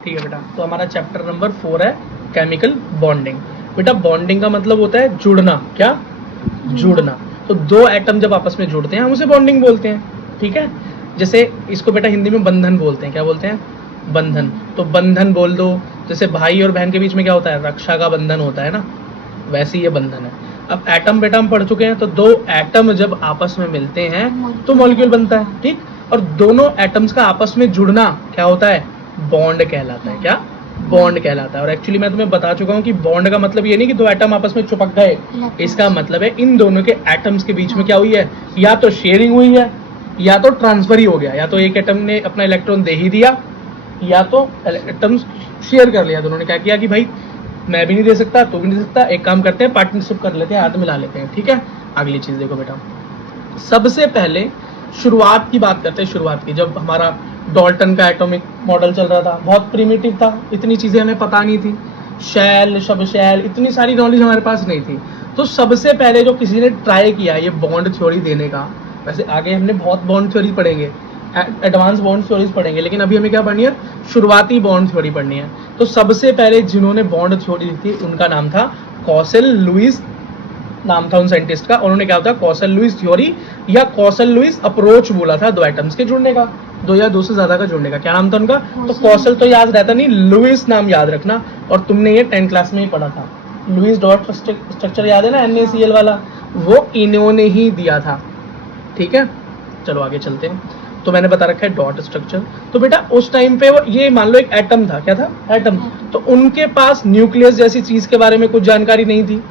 ठीक है बेटा, तो हमारा चैप्टर नंबर 4 है केमिकल बॉन्डिंग। बेटा बॉन्डिंग का मतलब होता है जुड़ना। क्या? जुड़ना। तो दो एटम जब आपस में जुड़ते हैं हम उसे बॉन्डिंग बोलते हैं। ठीक है, जैसे इसको बेटा हिंदी में बंधन बोलते हैं। क्या बोलते हैं? बंधन। तो बंधन बोल दो। जैसे भाई और बहन के बीच में क्या होता है? रक्षा का बंधन होता है ना, वैसे ही ये बंधन है। अब एटम बेटा हम पढ़ चुके हैं, तो दो एटम जब आपस में मिलते हैं तो मॉलिक्यूल बनता है। ठीक, और दोनों एटम्स का आपस में जुड़ना क्या होता है? बॉन्ड कहलाता है। क्या? बॉन्ड कहलाता है। और एक्चुअली मैं तुम्हें बता चुका हूँ कि बॉन्ड का मतलब ये नहीं कि दो एटम आपस में चिपक गए, इसका मतलब है इन दोनों के एटम्स के बीच में क्या हुई है? या तो शेयरिंग हुई है या तो ट्रांसफर ही हो गया। या तो एक एटम ने अपना इलेक्ट्रॉन दे ही दिया या तो एटम शेयर कर लिया। दोनों ने क्या किया कि भाई मैं भी नहीं दे सकता, तू भी नहीं दे सकता, एक काम करते हैं पार्टनरशिप कर लेते हैं, हाथ मिला लेते हैं। ठीक है, अगली चीज देखो बेटा, सबसे पहले शुरुआत की बात करते हैं। शुरुआत की, जब हमारा डॉल्टन का एटॉमिक मॉडल चल रहा था, बहुत प्रिमिटिव था, इतनी चीजें हमें पता नहीं थी, शैल सब शैल इतनी सारी नॉलेज हमारे पास नहीं थी। तो सबसे पहले जो किसी ने ट्राई किया ये बॉन्ड थ्योरी देने का, वैसे आगे हमने बहुत बॉन्ड थ्योरी पढ़ेंगे, एडवांस बॉन्ड थ्योरीज पढ़ेंगे, लेकिन अभी हमें क्या पढ़नी है? शुरुआती बॉन्ड थ्योरी पढ़नी है। तो सबसे पहले जिन्होंने बॉन्ड थ्योरी दी थी उनका नाम था कॉसेल लुईस, नाम था उन साइंटिस्ट का। उन्होंने क्या होता है? कॉसेल लुईस थ्योरी या कॉसेल लुईस अप्रोच बोला था दो एटम्स के जुड़ने का, दो या दो से ज्यादा का जुड़ने का। क्या नाम था उनका? तो कॉसेल तो याद रहता नहीं, लुईस नाम याद रखना। और तुमने ये 10th क्लास में ही पढ़ा था। लुईस डॉट स्ट्रक्चर याद है ना, NaCl वाला, वो इन्होंने ही दिया था। ठीक है, चलो आगे चलते हैं। तो मैंने बता रखा है डॉट स्ट्रक्चर। तो बेटा उस टाइम पे वो ये मान लो एक एटम था। क्या था? एटम। तो उनके पास न्यूक्लियस जैसी चीज के बारे में कुछ जानकारी नहीं थी,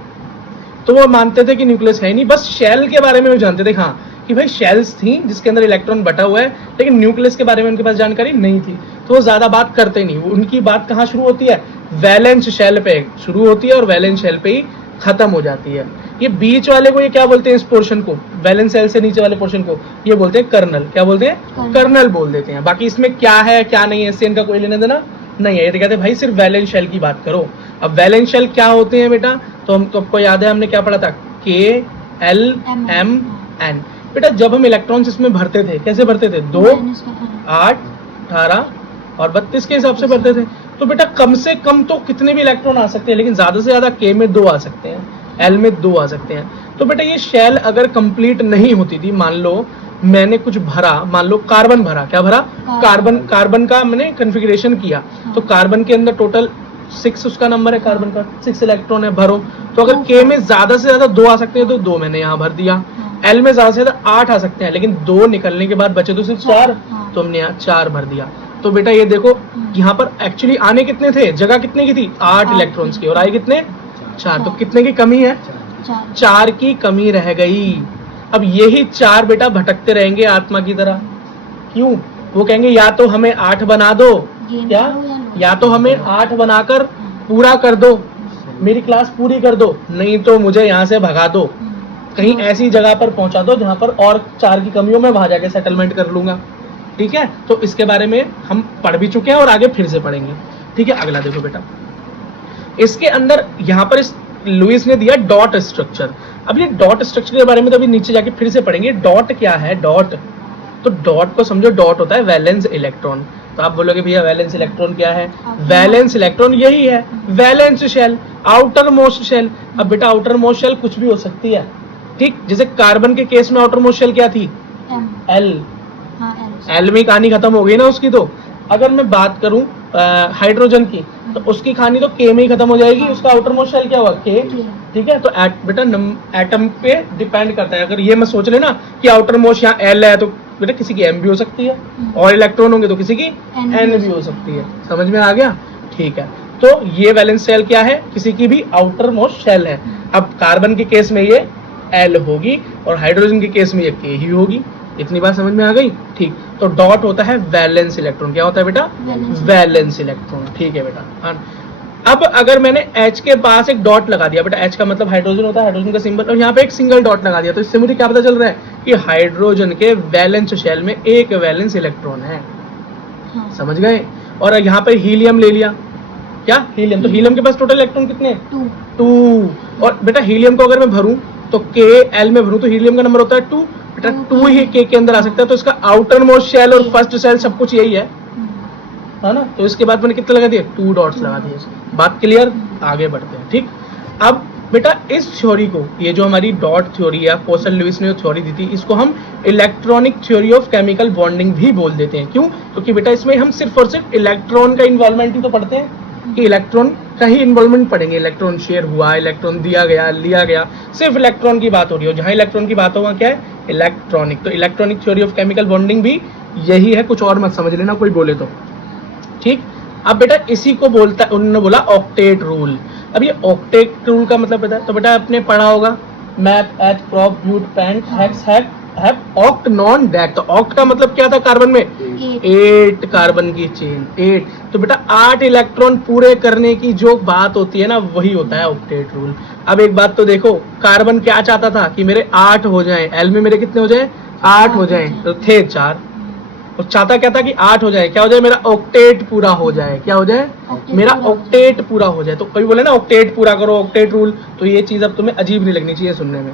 तो वो मानते थे कि न्यूक्लियस है नहीं, बस शेल के बारे में वो जानते थे। हाँ कि भाई शेल्स थी जिसके अंदर इलेक्ट्रॉन बटा हुआ है, लेकिन न्यूक्लियस के बारे में उनके पास जानकारी नहीं थी, तो वो ज्यादा बात करते नहीं। उनकी बात कहाँ शुरू होती है? वैलेंस शेल पे शुरू होती है और वैलेंस शेल पे ही खत्म हो जाती है। ये बीच वाले को ये क्या बोलते हैं? इस पोर्शन को, वैलेंस शेल से नीचे वाले पोर्शन को ये बोलते हैं कर्नल। क्या बोलते हैं? कर्नल बोल देते हैं। बाकी इसमें क्या है क्या नहीं है इससे इनका कोई लेना देना नहीं है। ये तो कहते हैं भाई सिर्फ वैलेंस शेल की बात करो। अब वैलेंस शेल क्या होते हैं बेटा? तो आपको याद है हमने क्या पढ़ा था? KLMN। बेटा जब हम इलेक्ट्रॉन्स इसमें भरते थे, कैसे भरते थे? 2, 8, 18 और 32 के हिसाब से भरते थे। तो बेटा कम से कम तो कितने भी इलेक्ट्रॉन आ सकते हैं, लेकिन ज्यादा से ज्यादा K में 2 आ सकते हैं, L में 2 आ सकते हैं। तो बेटा ये शेल अगर कंप्लीट नहीं होती थी, मान लो मैंने कुछ भरा, मान लो कार्बन भरा। क्या भरा? कार्बन का मैंने कन्फिग्रेशन किया, तो कार्बन के अंदर टोटल 6 उसका नंबर है, कार्बन का 6 इलेक्ट्रॉन है, भरो। तो अगर K में ज्यादा से ज्यादा 2 आ सकते हैं तो 2 मैंने यहाँ भर दिया। L में ज्यादा से ज्यादा 8 आ सकते हैं, लेकिन 2 निकलने के बाद बचे तो सिर्फ 4, तो हमने यहाँ 4 भर दिया। तो बेटा ये देखो यहाँ पर एक्चुअली आने कितने थे, जगह कितने की थी? 8 इलेक्ट्रॉन्स की, और आए कितने? 4। तो कितने की कमी है? 4 की कमी रह गई। अब यही 4 बेटा भटकते रहेंगे आत्मा की तरह। क्यों? वो कहेंगे या तो हमें 8 बना दो, क्या? या तो हमें 8 बनाकर पूरा कर दो, मेरी क्लास पूरी कर दो, नहीं तो मुझे यहाँ से भगा दो, कहीं ऐसी जगह पर पहुंचा दो जहां पर और 4 की कमी हो, मैं वहां जाके सेटलमेंट कर लूंगा। ठीक है, तो इसके बारे में हम पढ़ भी चुके हैं और आगे फिर से पढ़ेंगे। ठीक है, अगला देखो बेटा, इसके अंदर यहाँ पर इस लुईस ने दिया डॉट स्ट्रक्चर। अब ये डॉट स्ट्रक्चर के बारे में तो अभी नीचे जाके फिर से पढ़ेंगे। डॉट क्या है? डॉट, तो डॉट को समझो, डॉट होता है वैलेंस इलेक्ट्रॉन। तो आप बोलोगे भैया वैलेंस इलेक्ट्रॉन क्या है? वैलेंस इलेक्ट्रॉन यही है, valence shell, outer most shell. अब बेटा आउटर मोस्ट शेल कुछ भी हो सकती है। ठीक, जैसे कार्बन के केस में आउटर मोस्ट शेल क्या थी? L। L में कहानी खत्म हो गई ना उसकी। तो अगर मैं बात करूं हाइड्रोजन की, तो उसकी कहानी तो K में ही खत्म हो जाएगी। उसका आउटर मोस्ट शेल क्या हुआ? K। ठीक है, तो बेटा एटम पे डिपेंड करता है। अगर ये मैं सोच लेना कि आउटर मोस्ट यहाँ L है, तो बेटा किसी की M भी हो सकती है, और इलेक्ट्रॉन होंगे तो किसी की N भी हो सकती है। समझ में आ गया? ठीक है, तो ये वैलेंस शेल क्या है? किसी की भी आउटर मोस्ट शेल है। अब कार्बन के केस में ये L होगी और हाइड्रोजन के केस में ये K ही होगी। इतनी बात समझ में आ गई? ठीक, तो डॉट होता है वैलेंस इलेक्ट्रॉन। क्या होता है बेटा? Valence electron. ठीक है बेटा, अब अगर मैंने H के पास एक डॉट लगा दिया, बेटा H का मतलब हाइड्रोजन होता है, हाइड्रोजन का सिंबल, और यहाँ पे एक सिंगल डॉट लगा दिया, तो इससे मुझे क्या पता चल रहा है कि हाइड्रोजन के वैलेंस शेल में एक वैलेंस इलेक्ट्रॉन है। समझ गए? और यहाँ पे हीलियम ले लिया। क्या? हीलियम। तो हीलियम के पास टोटल इलेक्ट्रॉन कितने? 2। और बेटा हीलियम को अगर मैं भरूं तो KL में भरूं तो हीलियम का नंबर होता है 2। बेटा 2 ही K के अंदर आ सकता है, तो इसका आउटर मोस्ट शेल और फर्स्ट शेल सब कुछ यही है। है ना। तो इसके बाद मैंने कितने लगा दिए, 2 डॉट्स लगा दिए। बात क्लियर, आगे बढ़ते हैं। ठीक, अब बेटा इस थ्योरी को, ये जो हमारी डॉट थ्योरी है, पॉसल लुईस ने जो थ्योरी दी थी, इसको हम electronic theory of chemical bonding भी बोल देते हैं। क्यों? क्योंकि बेटा इसमें हम सिर्फ और सिर्फ इलेक्ट्रॉन का इन्वॉल्वमेंट ही तो पढ़ते हैं, कि इलेक्ट्रॉन का ही इन्वॉल्वमेंट पढ़ेंगे। इलेक्ट्रॉन शेयर हुआ, इलेक्ट्रॉन दिया गया, लिया गया, सिर्फ इलेक्ट्रॉन की बात हो रही है। जहां इलेक्ट्रॉन की बात होगा क्या है, इलेक्ट्रॉनिक। तो electronic theory of chemical bonding भी यही है, कुछ और मत समझ लेना कोई बोले तो। ठीक, अब बेटा इसी को बोलता है, उन्होंने बोला ऑक्टेट रूल। अब ये ऑक्टेट रूल का मतलब पता है? तो बेटा आपने पढ़ा होगा meth eth prop but pent hex hep oct non dec. तो ऑक्ट का मतलब क्या था कार्बन में, 8 कार्बन की चेन, 8। तो बेटा 8 इलेक्ट्रॉन पूरे करने की जो बात होती है ना, वही होता है ऑक्टेट रूल। अब एक बात तो देखो, कार्बन क्या चाहता था कि मेरे 8 हो जाए, एल में मेरे कितने हो जाए, 8 हो जाए, तो थे 4। और चाहता क्या था कि 8 हो जाए, क्या हो जाए, मेरा ऑक्टेट पूरा हो जाए। क्या हो जाए, मेरा ऑक्टेट पूरा हो जाए। तो कोई बोले ना ऑक्टेट पूरा करो, ऑक्टेट रूल, तो ये चीज अब तुम्हें अजीब नहीं लगनी चाहिए सुनने में,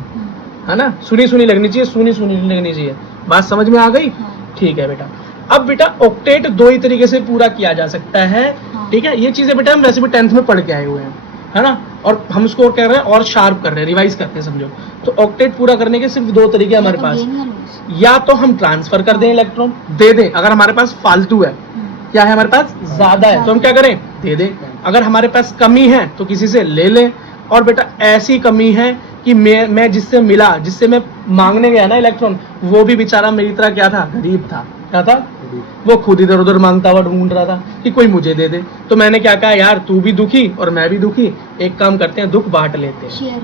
है ना, सुनी सुनी लगनी चाहिए, सुनी सुनी नहीं लगनी चाहिए। बात समझ में आ गई? ठीक है बेटा। अब बेटा ऑक्टेट 2 ही तरीके से पूरा किया जा सकता है। ठीक है, ये चीजें बेटा हम वैसे भी 10th में पढ़ के आए हुए हैं, है ना, और हम उसको कर रहे हैं और शार्प कर रहे हैं, रिवाइज करते हैं, समझो। तो ऑक्टेट पूरा करने के सिर्फ 2 तरीके हमारे पास, या तो हम ट्रांसफर कर दें, इलेक्ट्रॉन दे दें। अगर हमारे पास फालतू है, क्या है हमारे पास, ज्यादा है, तो हम क्या करें, दे दें। अगर हमारे पास कमी है तो किसी से ले लें। और बेटा ऐसी कमी है कि मैं जिससे मिला, जिससे मैं मांगने गया ना इलेक्ट्रॉन, वो भी बेचारा मेरी तरह क्या था, गरीब था। क्या था, वो खुद इधर उधर मांगता हुआ ढूंढ रहा था कि कोई मुझे दे दे। तो मैंने क्या कहा, यार तू भी दुखी और मैं भी दुखी, एक काम करते हैं, दुख बांट लेते हैं।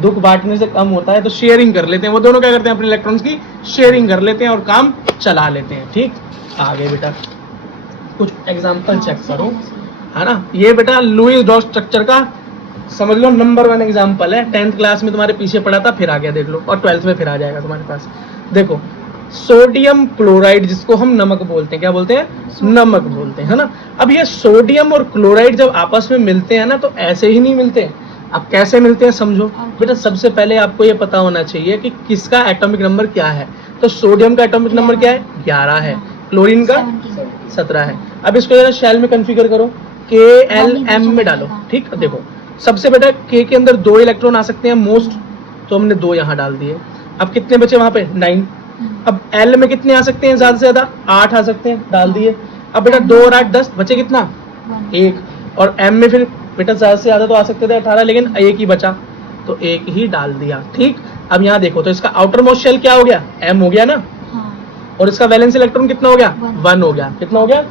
दुख बांटने से कम होता है तो शेयरिंग कर लेते हैं। वो दोनों क्या करते हैं, अपने इलेक्ट्रॉन्स की शेयरिंग कर लेते हैं और काम चला लेते हैं। ठीक, आगे बेटा कुछ एग्जांपल चेक करो, है ना। ये बेटा लुईस डॉट स्ट्रक्चर का समझ लो नंबर 1 एग्जांपल है। 10th क्लास में तुम्हारे पीछे पड़ा था, फिर आ गया, देख लो, और 12th में फिर आ जाएगा तुम्हारे पास। देखो सोडियम क्लोराइड, जिसको हम नमक बोलते हैं, क्या बोलते हैं, नमक बोलते हैं, है ना। अब ये सोडियम और क्लोराइड जब आपस में मिलते हैं ना, तो ऐसे ही नहीं मिलते। अब कैसे मिलते हैं समझो बेटा। सबसे पहले आपको ये पता होना चाहिए कि किसका एटॉमिक नंबर क्या है। तो सोडियम का एटॉमिक नंबर क्या है, 11 है, क्लोरीन का 17 है। अब इसको जरा शेल में कॉन्फ़िगर करो, KLM में डालो। ठीक, देखो सबसे बेटा K के अंदर 2 इलेक्ट्रॉन आ सकते हैं मोस्ट, तो हमने 2 यहाँ डाल दिए। अब कितने बचे वहां पे, 9। अब L में कितने आ सकते हैं, ज्यादा से ज्यादा 8 आ सकते हैं, डाल दिए। अब बेटा 2 और 8 10, बचे कितना, 1। और M में फिर बेटा ज्यादा से ज्यादा तो आ सकते थे 18, लेकिन 1 ही बचा, तो 1 ही डाल दिया। ठीक, अब यहाँ देखो, तो इसका आउटर मोस्ट शेल क्या हो गया, M हो गया ना, और इसका वैलेंस इलेक्ट्रॉन कितना हो गया, 1 हो गया। कितना हो गया,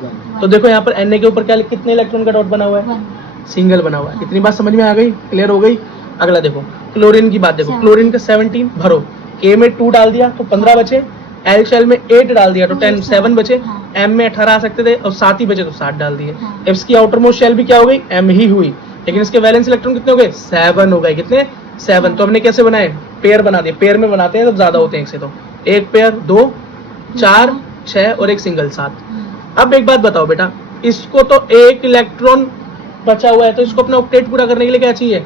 तो देखो यहाँ पर Na के ऊपर क्या, कितने इलेक्ट्रॉन का डॉट बना हुआ है, सिंगल बना हुआ है। कितनी बात समझ में आ गई, क्लियर हो गई। अगला देखो क्लोरीन की बात, देखो क्लोरीन का 17 भरो, K में 2 डाल दिया तो 15 बचे, L शेल में 8 डाल दिया तो 10 7 बचे, M में 18 आ सकते थे और 7 ही बचे तो 7 डाल दिए। इसकी आउटर मोस्ट शेल भी क्या हो गई, M ही हुई, लेकिन इसके वैलेंस इलेक्ट्रॉन कितने हो गए, 7 हो गए। कितने, 7। तो हमने कैसे बनाए, पेयर बना दिए। पेयर में बनाते हैं जब ज्यादा होते हैं एक से, तो 1 पेयर 2 4 6 और 1 सिंगल 7। अब एक बात बताओ बेटा, इसको तो 1 इलेक्ट्रॉन बचा हुआ है, तो इसको अपना ऑक्टेट पूरा करने के लिए क्या चाहिए,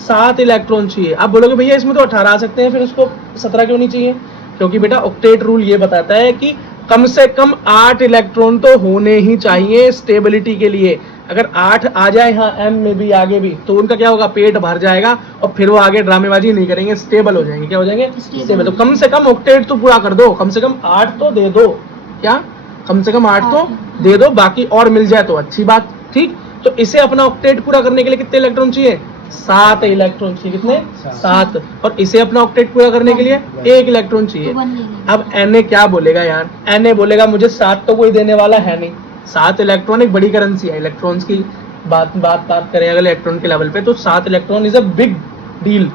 7 इलेक्ट्रॉन चाहिए। आप बोलोगे भैया इसमें तो 18 आ सकते हैं, फिर उसको 17 क्यों नहीं चाहिए? क्योंकि बेटा ऑक्टेट रूल ये बताता है कि कम से कम 8 इलेक्ट्रॉन तो होने ही चाहिए स्टेबिलिटी के लिए। अगर 8 आ जाए हाँ M में भी आगे भी, तो उनका क्या होगा, पेट भर जाएगा और फिर वो आगे ड्रामेबाजी नहीं करेंगे, स्टेबल हो जाएंगे। क्या हो जाएंगे, स्टेबल। तो कम से कम ऑक्टेट तो पूरा कर दो, कम से कम 8 तो दे दो। क्या, कम से कम 8 तो दे दो, बाकी और मिल जाए तो अच्छी बात। ठीक, तो इसे अपना ऑक्टेट पूरा करने के लिए कितने इलेक्ट्रॉन चाहिए, 7 इलेक्ट्रॉन चाहिए। कितने, 7। और इसे अपना ऑक्टेट पूरा करने के लिए 1 इलेक्ट्रॉन चाहिए। अब Na क्या बोलेगा यार, Na बोलेगा मुझे 7 तो कोई देने वाला है नहीं। 7 इलेक्ट्रॉन एक बड़ी करेंसी है, इलेक्ट्रॉन्स की बात करें अगर इलेक्ट्रॉन के लेवल पे, तो 7 electron is a big deal.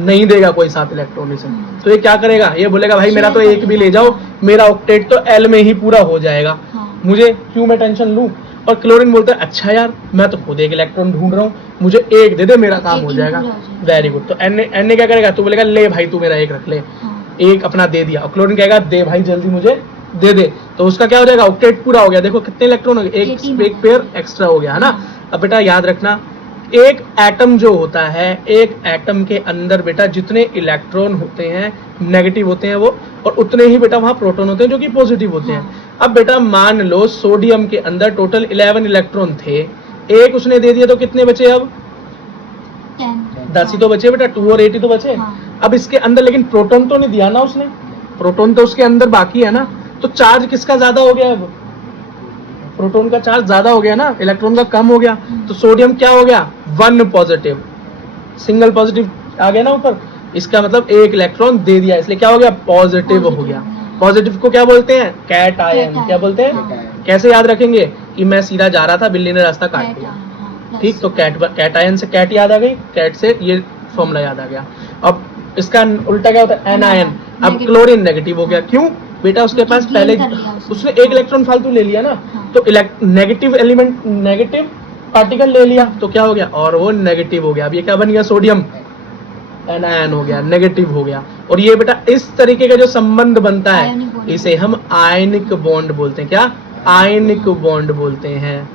नहीं देगा कोई 7 इलेक्ट्रॉन इसे, तो ये क्या करेगा, ये बोलेगा भाई मेरा तो 1 भी ले जाओ, मेरा ऑक्टेट तो L में ही पूरा हो जाएगा, मुझे क्यों मैं टेंशन लूं। और क्लोरीन बोलता है अच्छा यार मैं तो खुद 1 इलेक्ट्रॉन ढूंढ रहा हूँ, मुझे 1 दे दे, मेरा काम हो जाएगा। Very good. तो Na क्या करेगा, तू बोलेगा ले भाई तू मेरा 1 रख ले, 1 अपना दे दिया। और क्लोरीन कहेगा दे भाई जल्दी मुझे दे दे, तो उसका क्या हो जाएगा, ऑक्टेट पूरा हो गया। देखो कितने इलेक्ट्रॉन हो गए, एक पेयर एक्स्ट्रा हो गया, है ना। अब बेटा याद रखना एक एटम जो होता है, एक एटम के अंदर बेटा जितने इलेक्ट्रॉन होते हैं नेगेटिव होते हैं वो, और उतने ही बेटा वहां प्रोटॉन होते हैं जो कि पॉजिटिव होते हैं। अब बेटा मान लो सोडियम के अंदर टोटल 11 इलेक्ट्रॉन थे, एक उसने दे दिया तो कितने बचे? अब 10 ही तो बचे बेटा, 2 और 8 ही तो बचे। अब इसके अंदर लेकिन प्रोटॉन तो नहीं दिया ना उसने, प्रोटॉन तो उसके अंदर बाकी है ना, तो चार्ज किसका ज्यादा हो गया? अब प्रोटॉन का चार्ज ज्यादा हो गया ना, इलेक्ट्रॉन का कम हो गया। तो सोडियम क्या हो गया? 1 पॉजिटिव, सिंगल पॉजिटिव आ गया ना ऊपर, इसका मतलब एक इलेक्ट्रॉन दे दिया, इसलिए क्या हो गया? पॉजिटिव हो गया। पॉजिटिव को क्या बोलते हैं? Cation. क्या बोलते हैं? कैसे याद रखेंगे कि मैं सीधा जा रहा था, बिल्ली ने रास्ता काट दिया, ठीक, तो कैट आयन से कैट याद आ गई, कैट से ये फॉर्मूला याद आ गया। अब इसका उल्टा क्या होता है? एनायन। अब क्लोरीन नेगेटिव हो गया, क्यों बेटा? उसके पास पहले उसने एक इलेक्ट्रॉन फालतू ले लिया ना, तो नेगेटिव एलिमेंट, नेगेटिव पार्टिकल ले लिया, तो क्या हो गया? और वो नेगेटिव हो गया। अब ये क्या बन गया? सोडियम एनायन हो गया, नेगेटिव हो गया। और ये बेटा इस तरीके का जो संबंध बनता है इसे हम आयनिक बॉन्ड बोलते हैं। क्या? आयनिक बॉन्ड बोलते हैं।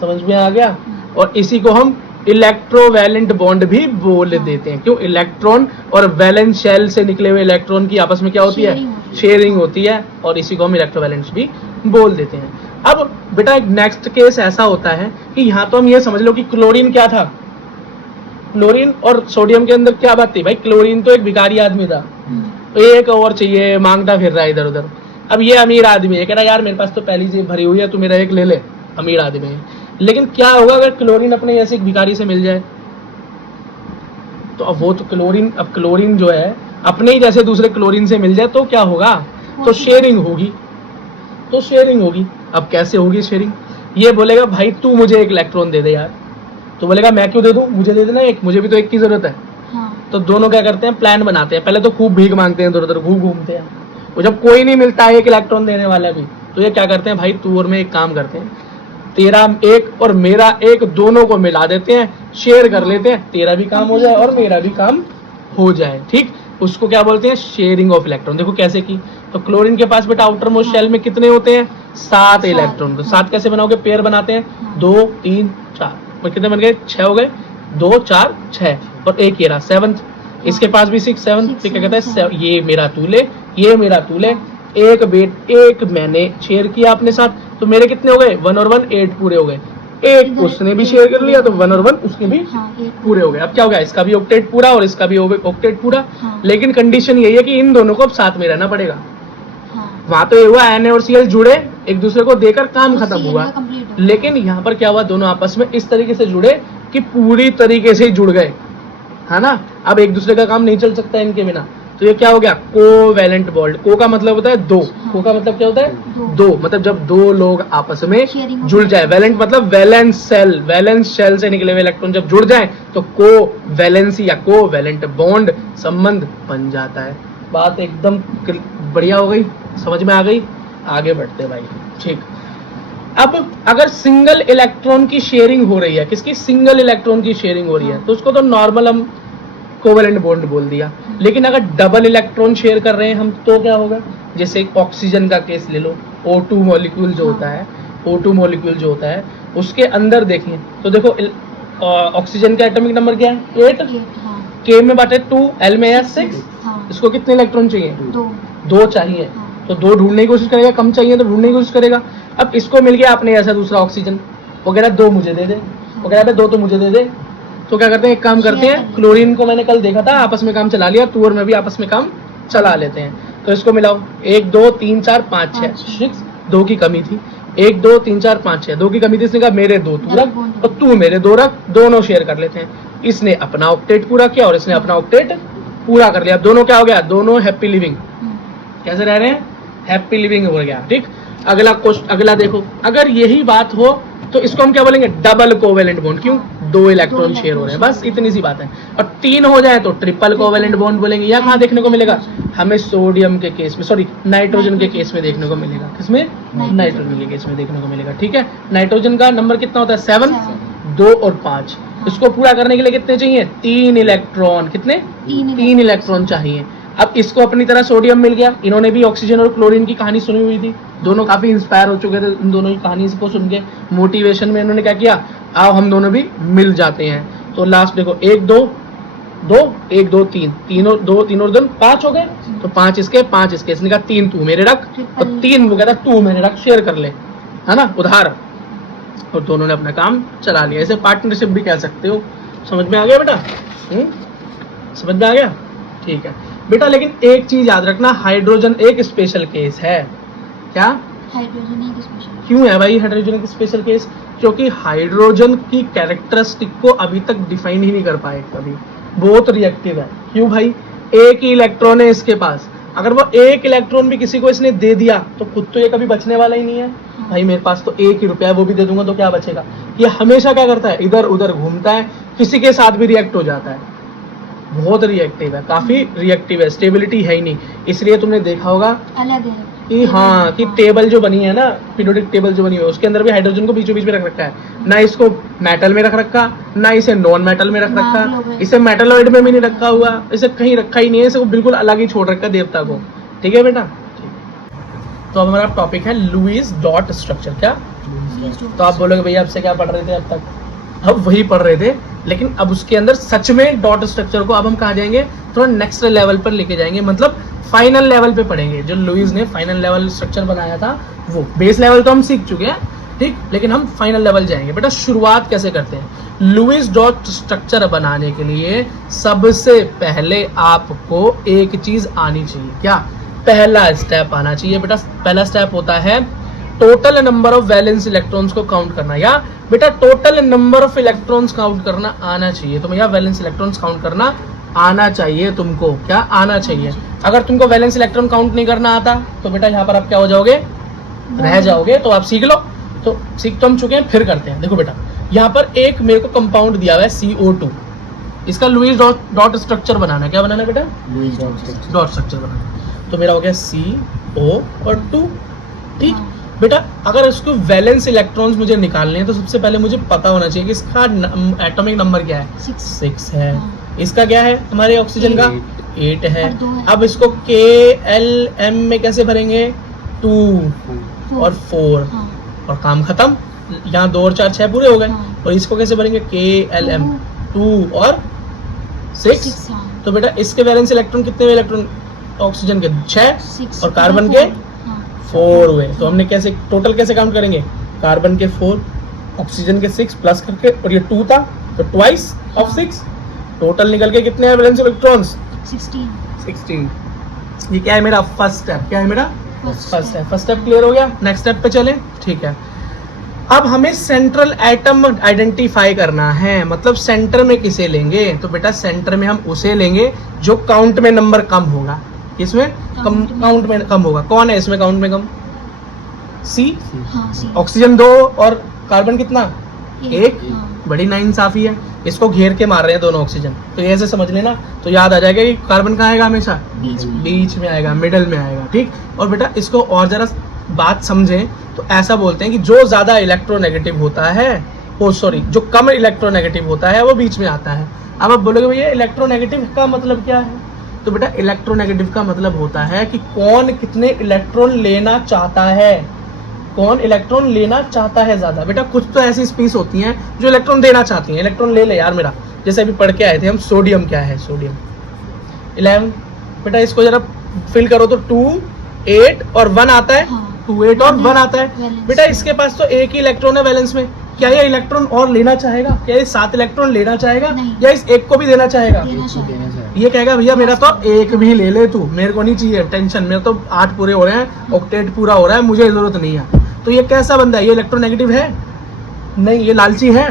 समझ में आ गया? और इसी को हम इलेक्ट्रोवैलेंट बॉन्ड भी बोल देते हैं। क्यों? इलेक्ट्रॉन और वैलेंस शेल से निकले हुए इलेक्ट्रॉन की आपस में क्या होती है? शेयरिंग होती है, और इसी को हम इलेक्ट्रोवैलेंस भी बोल देते हैं। अब बेटा एक नेक्स्ट केस ऐसा होता है कि यहाँ तो हम ये समझ लो कि क्लोरीन क्या था, क्लोरीन और सोडियम के अंदर क्या बात थी भाई? क्लोरीन तो एक भिखारी आदमी था, एक और चाहिए, मांगता फिर रहा इधर उधर। अब ये अमीर आदमी है, कह रहा यार मेरे पास तो पहली जेब भरी हुई है, तू मेरा एक ले ले, अमीर आदमी है। लेकिन क्या होगा अगर क्लोरीन अपने जैसे एक भिखारी से मिल जाए? तो अब वो तो क्लोरीन, अब क्लोरीन जो है अपने ही जैसे दूसरे क्लोरीन से मिल जाए तो क्या होगा? तो शेयरिंग होगी, तो शेयरिंग होगी। अब कैसे होगी शेयरिंग? ये बोलेगा भाई तू मुझे एक इलेक्ट्रॉन दे दे यार, तो बोलेगा मैं क्यों दे दूं, मुझे दे देना एक, मुझे भी तो एक की जरूरत है। तो दोनों क्या करते हैं? प्लान बनाते हैं। पहले तो खूब भीख मांगते हैं, इधर उधर घूमते हैं, और जब कोई नहीं मिलता है एक इलेक्ट्रॉन देने वाला भी, तो ये क्या करते हैं? भाई तू और मैं एक काम करते हैं, तेरा एक और मेरा एक दोनों को मिला देते हैं, शेयर कर लेते हैं, तेरा भी काम हो जाए और मेरा भी काम हो जाए, ठीक। उसको क्या बोलते हैं? Sharing of electron. देखो कैसे की, तो क्लोरीन के पास बेटा आउटर मोस्ट शेल में कितने होते हैं? 7 इलेक्ट्रॉन। तो 7 कैसे बनाओगे? पेयर बनाते हैं, 2 3 4, और कितने बन गए? 6 हो गए, 2 4 6, और एक ये रहा 7th, इसके पास भी 6 7, तो क्या कहता है? ये मेरा तू ले, ये मेरा तू ले, एक मैंने शेयर किया अपने साथ, तो मेरे कितने हो गए? 1 और 1 8 पूरे हो गए। एक उसने भी शेयर कर लिया, तो 1 और 1 उसके भी पूरे हो गए। अब क्या हो गया? इसका भी ऑक्टेट पूरा और इसका भी ऑक्टेट पूरा। लेकिन कंडीशन यही है कि इन दोनों को अब साथ में रहना पड़ेगा। वहां तो ये हुआ Na और Cl जुड़े, एक दूसरे को देकर काम खत्म हुआ। लेकिन यहाँ पर क्या हुआ? दोनों आपस में इस तरीके से जुड़े कि पूरी तरीके से जुड़ गए, है ना। अब एक दूसरे का काम नहीं चल सकता इनके बिना, तो ये क्या हो गया? Covalent bond. को का मतलब होता है 2, को का मतलब क्या होता है? 2, मतलब जब 2 लोग आपस में जुड़ जाए। वैलेंट मतलब वैलेंस सेल, वैलेंस शेल से निकले हुए इलेक्ट्रॉन जब जुड़ जाए तो कोवैलेंसी या कोवैलेंट बॉन्ड संबंध बन जाता है। बात एकदम बढ़िया हो गई, समझ में आ गई। आगे बढ़ते भाई, ठीक। अब अगर सिंगल इलेक्ट्रॉन की शेयरिंग हो रही है, किसकी? सिंगल इलेक्ट्रॉन की शेयरिंग हो रही है, तो उसको तो नॉर्मल हम कोवैलेंट बॉन्ड बोल दिया। लेकिन अगर डबल इलेक्ट्रॉन शेयर कर रहे हैं हम, तो क्या होगा? जैसे ऑक्सीजन का केस ले लो, O2 मॉलिक्यूल जो होता है, O2 मॉलिक्यूल जो होता है उसके अंदर देखें तो देखो ऑक्सीजन का एटॉमिक नंबर क्या है? 8, K में बांटे 2, L में है 6। इसको कितने इलेक्ट्रॉन चाहिए? 2 चाहिए, तो 2 ढूंढने की कोशिश करेगा, कम चाहिए तो ढूंढने की कोशिश करेगा। अब इसको मिल गया अपने ऐसा दूसरा ऑक्सीजन, वो कह रहा है 2 मुझे दे दे, वो कह रहा है 2 तो मुझे दे दे। तो क्या करते हैं? एक काम करते हैं, क्लोरीन को मैंने कल देखा था आपस में काम चला लिया, तू और मैं भी आपस में काम चला लेते हैं। तो इसको मिलाओ, 1 2 3 4 5 6 6, 2 की कमी थी, 1 2 3 4 5 6, 2 की कमी थी। इसने कहा मेरे 2 तू रख और तू मेरे 2 रख, दोनों शेयर कर लेते हैं। इसने अपना ऑक्टेट पूरा किया और इसने अपना ऑक्टेट पूरा कर लिया। दोनों क्या हो गया? दोनों हैप्पी लिविंग। कैसे रह रहे हैं? हैप्पी लिविंग हो गया, ठीक। अगला देखो, अगर यही बात हो तो इसको हम क्या बोलेंगे? Double covalent bond. क्यों? 2 इलेक्ट्रॉन शेयर हो रहे हैं, बस इतनी सी बात है। और 3 हो जाए तो ट्रिपल कोवैलेंट बॉन्ड बोलेंगे। या कहाँ देखने को मिलेगा? हमें सोडियम के केस में, सॉरी नाइट्रोजन के केस में देखने को मिलेगा। किसमें? नाइट्रोजन के केस में देखने को मिलेगा, ठीक है। नाइट्रोजन का नंबर कितना होता है? 7, 2 और 5। इसको पूरा करने के लिए कितने चाहिए? 3 इलेक्ट्रॉन। कितने? 3 इलेक्ट्रॉन चाहिए। अब इसको अपनी तरह सोडियम मिल गया। इन्होंने भी ऑक्सीजन और क्लोरीन की कहानी सुनी हुई थी, दोनों काफी इंस्पायर हो चुके थे इन दोनों की कहानी को सुन के। मोटिवेशन में इन्होंने क्या किया? आओ हम दोनों भी मिल जाते हैं। तो लास्ट देखो 1 2 2 1 2 3 तीनों 2 3 और 2 5 हो गए, तो 5 इसके 5 इसके, इसने कहा 3 तू मेरे रख और 3 वो कहता तू मेरे रख, शेयर कर ले, है ना, उधार, और दोनों ने अपना काम चला लिया। इसे पार्टनरशिप भी कह सकते हो। समझ में आ गया बेटा? समझ में आ गया? ठीक है बेटा, लेकिन एक चीज याद रखना, हाइड्रोजन एक स्पेशल केस है। क्या? हाइड्रोजन एक स्पेशल। क्यों है भाई हाइड्रोजन एक स्पेशल केस? क्योंकि हाइड्रोजन की कैरेक्टरिस्टिक को अभी तक डिफाइन ही नहीं कर पाए कभी, बहुत रिएक्टिव है। क्यों भाई? एक ही इलेक्ट्रॉन है इसके पास, अगर वो एक इलेक्ट्रॉन भी किसी को इसने दे दिया तो खुद तो ये कभी बचने वाला ही नहीं है। भाई मेरे पास तो 1 ही रुपया है, वो भी दे दूंगा तो क्या बचेगा? ये हमेशा क्या करता है, इधर उधर घूमता है, किसी के साथ भी रिएक्ट हो जाता है, बहुत रिएक्टिव है, काफी रिएक्टिव है, स्टेबिलिटी है ही नहीं। इसलिए तुमने देखा होगा अलग है कि हाँ कि टेबल जो बनी है ना, पीरियोडिक टेबल जो बनी है, उसके अंदर भी हाइड्रोजन को बीचों बीच में रख रखा है, ना इसको मेटल में रख रखा, ना इसे नॉन मेटल में रख रखा, इसे मेटलॉइड में भी नहीं रखा हुआ, इसे कहीं रखा ही नहीं है, इसे बिल्कुल अलग ही छोड़ रखा देवता को। ठीक है बेटा? तो अब हमारा टॉपिक है लुईस डॉट स्ट्रक्चर। क्या? तो आप बोलोगे भैया आपसे क्या पढ़ रहे थे अब तक? अब वही पढ़ रहे थे, लेकिन अब उसके अंदर सच में डॉट स्ट्रक्चर को अब हम कहाँ जाएंगे, थोड़ा नेक्स्ट लेवल पर लेके जाएंगे, मतलब फाइनल लेवल पे पढ़ेंगे। जो लुईस ने फाइनल लेवल स्ट्रक्चर बनाया था, वो बेस लेवल तो हम सीख चुके हैं, ठीक, लेकिन हम फाइनल लेवल जाएंगे। बेटा शुरुआत कैसे करते हैं? लुईस डॉट स्ट्रक्चर बनाने के लिए सबसे पहले आपको एक चीज आनी चाहिए। क्या? पहला स्टेप आना चाहिए बेटा। पहला स्टेप होता है total number of valence electrons को काउंट करना, या बेटा total number of electrons count करना आना चाहिए। तो भैया वैलेंस इलेक्ट्रॉन्स काउंट करना आना चाहिए तुमको। क्या आना चाहिए? अगर तुमको वैलेंस इलेक्ट्रॉन काउंट नहीं करना आता तो बेटा यहाँ पर आप क्या हो जाओगे, रह जाओगे। तो आप सीख लो, तो सीख तो हम चुके हैं, फिर करते हैं। देखो बेटा यहाँ पर एक मेरे को कंपाउंड दिया हुआ है CO2, इसका लुईस डॉट स्ट्रक्चर बनाना है। क्या बनाना है बेटा? लुईस डॉट स्ट्रक्चर बनाना। तो मेरा हो गया CO2, ठीक। बेटा अगर इसको वैलेंस इलेक्ट्रॉन्स मुझे निकालने हैं तो सबसे पहले मुझे पता होना चाहिए कि इसका एटॉमिक नंबर क्या है, 6 है। इसका क्या है हमारे ऑक्सीजन का 8 है। अब इसको KLM में कैसे भरेंगे, 2 और 4 और काम खत्म। यहाँ 2 और 4 6 पूरे हो गए। और इसको कैसे भरेंगे, KLM 2 और 6। तो बेटा इसके वैलेंस इलेक्ट्रॉन कितने हुए, इलेक्ट्रॉन ऑक्सीजन के 6 और कार्बन के 4 हुए। तो हमने कैसे टोटल कैसे काउंट करेंगे, कार्बन के 4 ऑक्सीजन के 6 प्लस करके, और ये 2 था तो ट्वाइस ऑफ 6, टोटल निकल के कितने हैं वैलेंस इलेक्ट्रॉन्स, 16। ये क्या है मेरा फर्स्ट स्टेप, क्या है मेरा first step. First step clear हो गया, नेक्स्ट स्टेप पे चले। ठीक है, अब हमें सेंट्रल एटम आइडेंटिफाई करना है, मतलब सेंटर में किसे लेंगे, तो बेटा सेंटर में हम उसे लेंगे जो काउंट में नंबर कम होगा। इसमें काउंट में कम होगा, कौन है इसमें काउंट में कम, C। ऑक्सीजन 2 और कार्बन कितना, 1। बड़ी नाइंसाफी है, इसको घेर के मार रहे हैं दोनों ऑक्सीजन। तो ये ऐसे समझ लेना, तो याद आ जाएगा कि कार्बन कहाँ आएगा, हमेशा बीच में आएगा, मिडल में आएगा, ठीक। और बेटा इसको और जरा बात समझें तो ऐसा बोलते हैं कि जो ज्यादा इलेक्ट्रोनेगेटिव होता है, जो कम इलेक्ट्रोनेगेटिव होता है वो बीच में आता है। अब आप बोलोगे भैया इलेक्ट्रोनेगेटिव का मतलब क्या है, तो बेटा इलेक्ट्रोनेगेटिव का मतलब होता है कि कौन कितने इलेक्ट्रॉन लेना चाहता है, कौन इलेक्ट्रॉन लेना चाहता है ज्यादा। बेटा कुछ तो ऐसी स्पीस होती हैं जो इलेक्ट्रॉन देना चाहती हैं, इलेक्ट्रॉन ले ले यार मेरा। जैसे अभी पढ़ के आए थे हम, सोडियम क्या है, सोडियम 11। बेटा इसको जरा फिल करो तो 2 8 और 1 आता है, 2 8 और 1 आता है। बेटा इसके पास तो एक ही इलेक्ट्रॉन है वैलेंस में, क्या ये इलेक्ट्रॉन और लेना चाहेगा, क्या ये 7 इलेक्ट्रॉन लेना चाहेगा, या इस एक को भी देना चाहेगा, ये कहेगा भैया मेरा तो एक भी ले ले तू, मेरे को नहीं चाहिए टेंशन, मेरे तो 8 पूरे हो रहे हैं, ऑक्टेट पूरा हो रहा है, मुझे जरूरत नहीं है। तो ये कैसा बंदा है, ये इलेक्ट्रोनेगेटिव है नहीं, ये लालची है।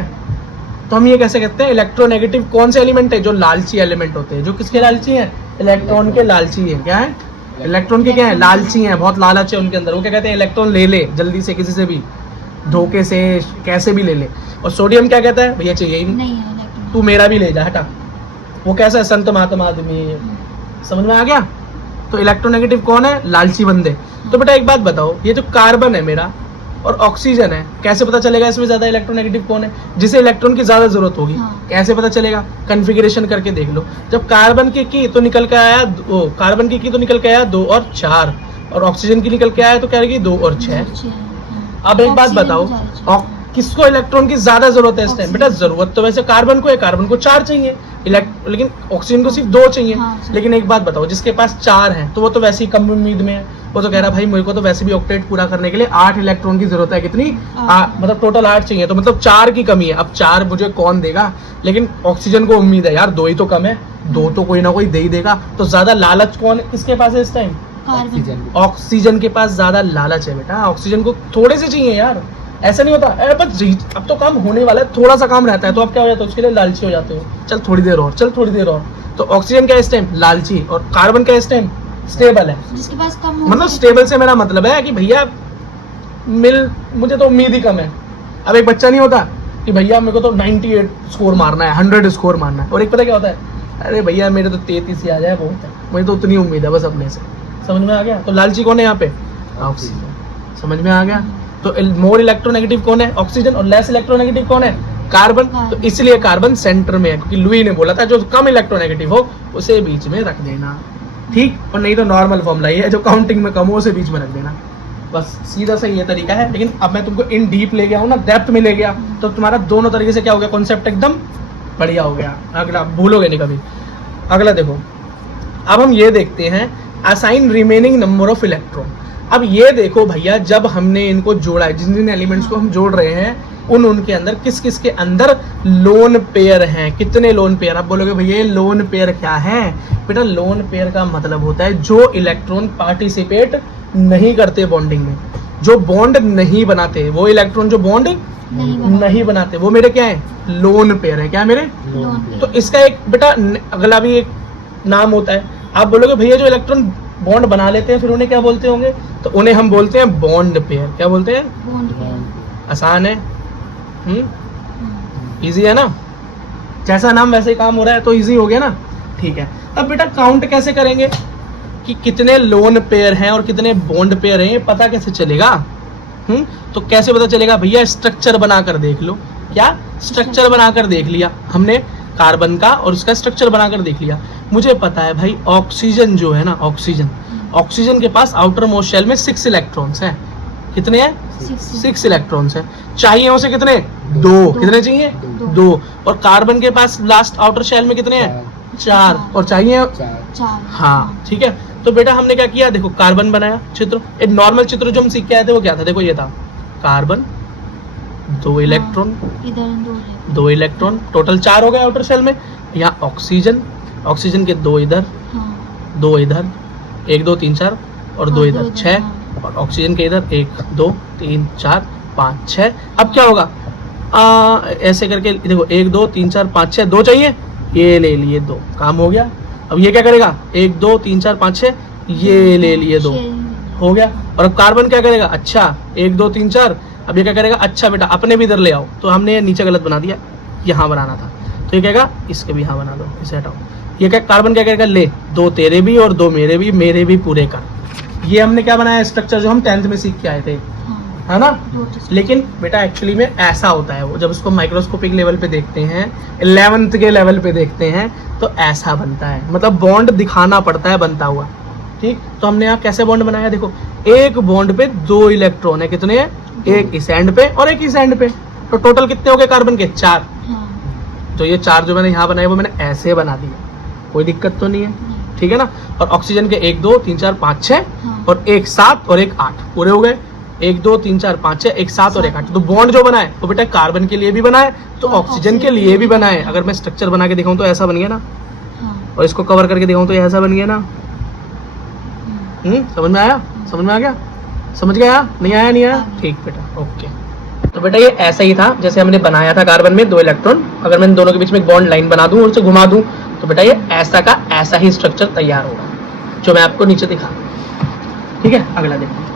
तो हम ये कैसे कहते हैं, इलेक्ट्रोनेगेटिव कौन से एलिमेंट है, जो लालची एलिमेंट होते हैं। जो किसके लालची हैं, इलेक्ट्रॉन के लालची है। क्या है, इलेक्ट्रॉन के क्या है, लालची हैं, बहुत लालच है उनके अंदर। वो क्या कहते हैं, इलेक्ट्रॉन ले ले जल्दी से, किसी से भी धोखे से कैसे भी ले ले। और सोडियम क्या कहता है, भैया चाहिए ही नहीं, तू मेरा भी ले जा, हटा। वो कैसा है, संत महात्मा आदमी। समझ में आ गया। तो इलेक्ट्रोनेगेटिव कौन है, लालची बंदे। तो बेटा एक बात बताओ, ये जो कार्बन है मेरा और ऑक्सीजन है, कैसे पता चलेगा इसमें ज्यादा इलेक्ट्रोनेगेटिव कौन है, जिसे इलेक्ट्रॉन की ज्यादा जरूरत होगी। कैसे पता चलेगा, कॉन्फ़िगरेशन करके देख लो। जब कार्बन की तो निकल के आया, कार्बन की तो निकल के आया 2 और 4, और ऑक्सीजन की निकल के आया तो क्या रहेगी 2 और 6। अब एक बात बताओ, किसको इलेक्ट्रॉन की ज्यादा जरूरत है इस टाइम? बेटा जरूरत तो वैसे कार्बन को है, कार्बन को 4 चाहिए, लेकिन ऑक्सीजन को सिर्फ 2 चाहिए। लेकिन एक बात बताओ, जिसके पास 4 है तो वो तो वैसे ही कम उम्मीद में है, वो तो कह रहा भाई मेरे को तो वैसे भी ऑक्टेट पूरा करने के लिए 8 इलेक्ट्रॉन की जरूरत है। कितनी? मतलब टोटल 8 चाहिए, तो मतलब 4 की कमी है। अब 4 मुझे कौन देगा? लेकिन ऑक्सीजन को उम्मीद है यार 2 ही तो कम है, 2 तो कोई ना कोई दे ही देगा। तो ज्यादा लालच कौन किसके पास है इस टाइम? ऑक्सीजन के पास ज्यादा लालच है बेटा। ऑक्सीजन को थोड़े से चाहिए यार, ऐसा नहीं होता अरे बस अब तो काम होने वाला है, थोड़ा सा काम रहता है तो अब क्या हो जाता है, उसके लिए लालची हो जाते हो, चल थोड़ी देर और, चल थोड़ी देर और। तो ऑक्सीजन का इस टाइम लालची और कार्बन का इस टाइम स्टेबल है। जिसके पास कम हो, मतलब स्टेबल से मेरा मतलब है कि भैया मुझे तो उम्मीद ही कम है। अब एक बच्चा नहीं होता कि भैया मेरे को तो 98 स्कोर मारना है, 100 स्कोर मारना है, और एक पता क्या होता है, अरे भैया मेरे तो 33 ही आ जाए बहुत है, मुझे तो उतनी उम्मीद है बस अपने से। समझ में आ गया? तो लालची कौन है यहाँ पे? ऑक्सीजन। समझ में आ गया? तो मोर इलेक्ट्रोनेगेटिव कौन है? ऑक्सीजन। और लेस इलेक्ट्रोनेगेटिव कौन है? कार्बन। तो इसलिए कार्बन सेंटर में है, क्योंकि लुई ने बोला था जो कम इलेक्ट्रोनेगेटिव हो उसे बीच में रख देना, ठीक? और नहीं तो नॉर्मल फॉर्मूला ये है, जो काउंटिंग में कम हो उसे बीच में रख देना, बस सीधा सा ये तरीका है। लेकिन अब मैं तुमको इन डीप ले गया हूँ ना, डेप्थ में ले गया, तो तुम्हारा दोनों तरीके से क्या हो गया, कॉन्सेप्ट एकदम बढ़िया हो गया। अगला भूलोगे नहीं कभी। अगला देखो, अब हम ये देखते हैं assign remaining number of electron. अब ये देखो भैया, जब हमने इनको जोड़ा है, जिन जिन एलिमेंट्स को हम जोड़ रहे हैं उनके अंदर किस किस के अंदर लोन पेयर हैं, कितने लोन पेयर? आप बोलोगे भैया ये लोन पेयर क्या है? बेटा लोन पेयर का मतलब होता है जो इलेक्ट्रॉन पार्टिसिपेट नहीं करते बॉन्डिंग में, जो बॉन्ड नहीं बनाते, वो इलेक्ट्रॉन जो बॉन्ड नहीं बनाते वो मेरे क्या है? लोन पेयर है। क्या मेरे? तो इसका एक बेटा अगला भी एक नाम होता है। आप बोलोगे भैया जो इलेक्ट्रॉन बॉन्ड बना लेते हैं फिर उन्हें क्या बोलते होंगे? तो उन्हें हम बोलते हैं बॉन्ड पेयर। क्या बोलते हैं? Bond pair. आसान है, इजी है ना? जैसा नाम वैसे काम हो रहा है तो इजी हो गया ना? ठीक है। अब बेटा काउंट कैसे करेंगे कि कितने लोन पेयर हैं और कितने बॉन्ड पेयर हैं, ये पता कैसे चलेगा? तो कैसे पता चलेगा भैया? स्ट्रक्चर बनाकर देख लो। क्या? स्ट्रक्चर बनाकर देख लिया हमने कार्बन का और उसका स्ट्रक्चर बनाकर देख लिया। मुझे पता है भाई ऑक्सीजन जो है ना, ऑक्सीजन के पास आउटर मोस्ट शेल में 6 इलेक्ट्रॉन्स हैं। कितने हैं? 6 इलेक्ट्रॉन्स हैं। चाहिए उसे कितने? 2। कितने चाहिए? 2। और कार्बन के पास लास्ट आउटर शेल में कितने हैं? 4। और चाहिए 4। हाँ ठीक है। तो बेटा हमने क्या किया, देखो कार्बन बनाया चित्र, एक नॉर्मल चित्र जो हम सीख के आए थे वो क्या था? देखो ये था कार्बन, 2 इलेक्ट्रॉन, इधर 2 इलेक्ट्रॉन, टोटल 4 हो गए आउटर शेल में। यहाँ ऑक्सीजन के 2 इधर, 2 इधर, 1 2 3 4 और 2 इधर 6, और ऑक्सीजन के इधर 1 2 3 4 5 6। अब क्या होगा? ऐसे करके देखो 1 2 3 4 5 6, 2 चाहिए, ये ले लिए 2, काम हो गया। अब ये क्या करेगा? 1 2 3 4 5 6, ये ले लिए 2, हो गया। और अब कार्बन क्या करेगा? अच्छा 1 2 3 4, अब ये क्या करेगा? अच्छा बेटा अपने भी इधर ले आओ। तो हमने ये नीचे गलत बना दिया, यहाँ बनाना था, तो ये कहेगा इसके भी यहाँ बना दो, इसे हटाओ। ये क्या कार्बन क्या करेगा? ले 2 तेरे भी और 2 मेरे भी पूरे कर। ये हमने क्या बनाया? स्ट्रक्चर जो हम 10th में सीख के आए थे, है ना? लेकिन बेटा एक्चुअली में ऐसा होता है, वो जब उसको माइक्रोस्कोपिक लेवल पे देखते हैं, 11th के लेवल पे देखते हैं तो ऐसा बनता है, मतलब बॉन्ड दिखाना पड़ता है बनता हुआ, ठीक? तो हमने यहाँ कैसे बॉन्ड बनाया? देखो एक बॉन्ड पे 2 इलेक्ट्रॉन है, कितने हैं? एक इस एंड पे और एक इस एंड पे, तो टोटल कितने हो गए कार्बन के? 4। तो ये 4 जो मैंने यहाँ बनाए वो मैंने ऐसे बना दिया, कोई दिक्कत तो नहीं है, ठीक है ना? और ऑक्सीजन के 1 2 3 4 5 6 और 1 7 और 1 8 पूरे हो गए। 1 2 3 4 5 6 1 7 और 1 8। तो बॉन्ड जो बनाए वो बेटा कार्बन के लिए भी बनाए तो ऑक्सीजन के लिए भी बनाए। अगर मैं स्ट्रक्चर बना के दिखाऊं तो ऐसा बन गया ना, और इसको कवर करके दिखाऊं तो ऐसा बन गया ना। समझ में आया? समझ में आ गया? समझ गया? नहीं आया? नहीं आया? ठीक बेटा, ओके। तो बेटा ये ऐसा ही था जैसे हमने बनाया था कार्बन में 2 इलेक्ट्रॉन। अगर मैं इन दोनों के बीच में एक बॉन्ड लाइन बना दूं और उसे घुमा दूं तो बेटा ये ऐसा का ऐसा ही स्ट्रक्चर तैयार होगा जो मैं आपको नीचे दिखा। ठीक है, अगला देखो।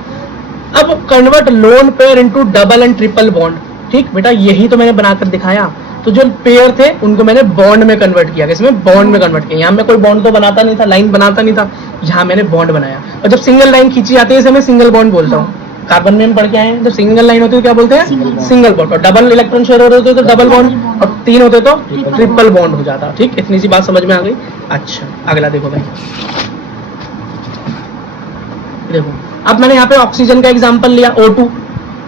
अब convert lone pair into double and triple bond. ठीक बेटा, यही तो मैंने बनाकर दिखाया। तो जो पेयर थे उनको मैंने बॉन्ड में कन्वर्ट किया। इसमें बॉन्ड में कन्वर्ट किया। यहाँ मैं कोई बॉन्ड तो बनाता नहीं था, लाइन बनाता नहीं था, यहाँ मैंने बॉन्ड बनाया। और जब सिंगल लाइन खींची जाती है इसे मैं सिंगल बॉन्ड बोलता हूँ। कार्बन में हम पढ़ के आए हैं, जब सिंगल लाइन होती है क्या बोलते हैं? Single bond. और डबल इलेक्ट्रॉन शेयर हो रहे होते तो डबल बॉन्ड, और 3 होते तो ट्रिपल बॉन्ड हो जाता। ठीक, इतनी सी बात समझ में आ गई। अच्छा, अगला देखो भाई। देखो अब मैंने यहाँ पे ऑक्सीजन का एग्जांपल लिया, O2।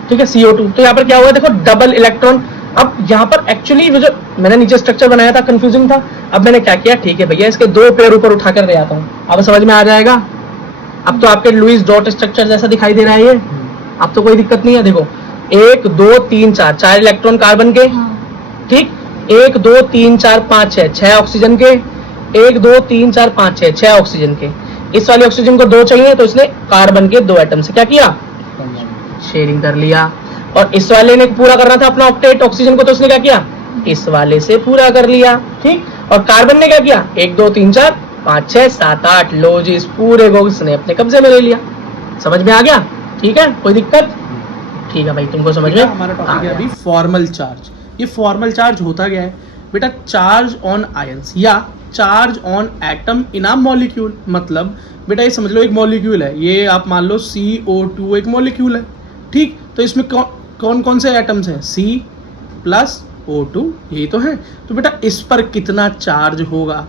ठीक है, CO2। तो यहाँ पर क्या हुआ देखो, डबल इलेक्ट्रॉन। अब यहाँ पर एक्चुअली जो मैंने नीचे स्ट्रक्चर बनाया था कंफ्यूजिंग था, अब मैंने क्या किया, ठीक है भैया इसके 2 पेयर ऊपर उठाकर ले आता हूँ, अब समझ में आ जाएगा। अब तो आपके लुईस डॉट स्ट्रक्चर जैसा दिखाई दे रहा है ये, अब तो कोई दिक्कत नहीं है। देखो 1 2 3 4 4 इलेक्ट्रॉन कार्बन के, हाँ, ठीक, 1 2 3 4 5 6 6 ऑक्सीजन के, 1 2 3 4 5 6 6 ऑक्सीजन के। इस वाले ऑक्सीजन को 2 चाहिए तो इसने कार्बन के 2 एटम से क्या किया, शेयरिंग कर लिया। और इस वाले ने पूरा करना था अपना ऑक्टेट ऑक्सीजन को, तो उसने क्या किया, इस वाले से पूरा कर लिया, ठीक। और कार्बन ने क्या किया, 1 2 3 4 5 6 7 8, लो जी इस पूरे को इसने अपने कब्जे में ले लिया। समझ में आ गया, ठीक है, कोई दिक्कत, ठीक है भाई, तुमको समझ में हमारा टॉपिक है अभी फॉर्मल चार्ज। ये फॉर्मल चार्ज होता क्या है बेटा, चार्ज ऑन आयंस या charge on atom in a molecule. मतलब बेटा ये समझ लो एक मॉलिक्यूल है, ये आप मान लो CO2 एक मॉलिक्यूल है, ठीक। तो इसमें कौन कौन से एटम्स हैं, C प्लस O2, यही तो है। तो बेटा इस पर कितना चार्ज होगा,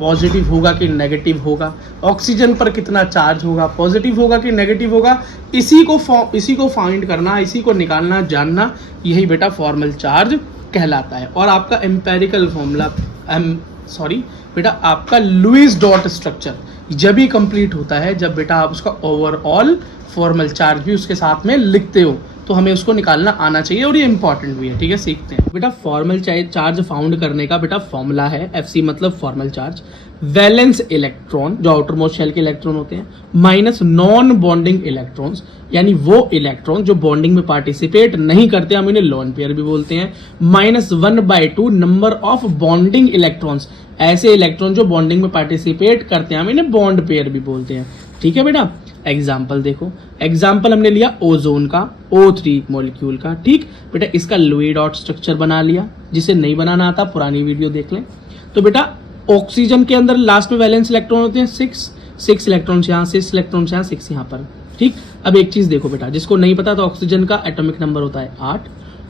पॉजिटिव होगा कि नेगेटिव होगा, ऑक्सीजन पर कितना चार्ज होगा, पॉजिटिव होगा कि नेगेटिव होगा, इसी को फाइंड करना, इसी को निकालना, जानना, यही बेटा फॉर्मल चार्ज कहलाता है। और आपका एम्पेरिकल फॉर्मूला बेटा आपका लुईस डॉट स्ट्रक्चर जब ही कंप्लीट होता है जब बेटा आप उसका ओवरऑल फॉर्मल चार्ज भी उसके साथ में लिखते हो, तो हमें उसको निकालना आना चाहिए और ये इंपॉर्टेंट भी है, ठीक है, सीखते हैं। बेटा फॉर्मल चार्ज फाउंड करने का बेटा फॉर्मूला है FC मतलब फॉर्मल चार्ज, वैलेंस इलेक्ट्रॉन जो आउटर मोस्ट शेल के इलेक्ट्रॉन होते हैं, माइनस नॉन बॉन्डिंग इलेक्ट्रॉन्स यानी वो इलेक्ट्रॉन जो बॉन्डिंग में पार्टिसिपेट नहीं करते, हम इन्हें लोन पेयर भी बोलते हैं, -1/2 नंबर ऑफ बॉन्डिंग इलेक्ट्रॉन्स, ऐसे इलेक्ट्रॉन जो बॉन्डिंग में पार्टिसिपेट करते हैं, हम इन्हें बॉन्ड पेयर भी बोलते हैं, ठीक है बेटा। एग्जाम्पल देखो, एग्जाम्पल हमने लिया ओजोन का, O3 मॉलिक्यूल का, ठीक बेटा, इसका लुईस डॉट स्ट्रक्चर बना लिया, जिसे नहीं बनाना आता पुरानी वीडियो देख लें। तो बेटा ऑक्सीजन के अंदर लास्ट में वैलेंस इलेक्ट्रॉन होते हैं 6 इलेक्ट्रॉन यहाँ, 6 इलेक्ट्रॉन यहाँ, 6 यहाँ पर, ठीक। अब एक चीज देखो बेटा, जिसको नहीं पता तो ऑक्सीजन का एटॉमिक नंबर होता है 8,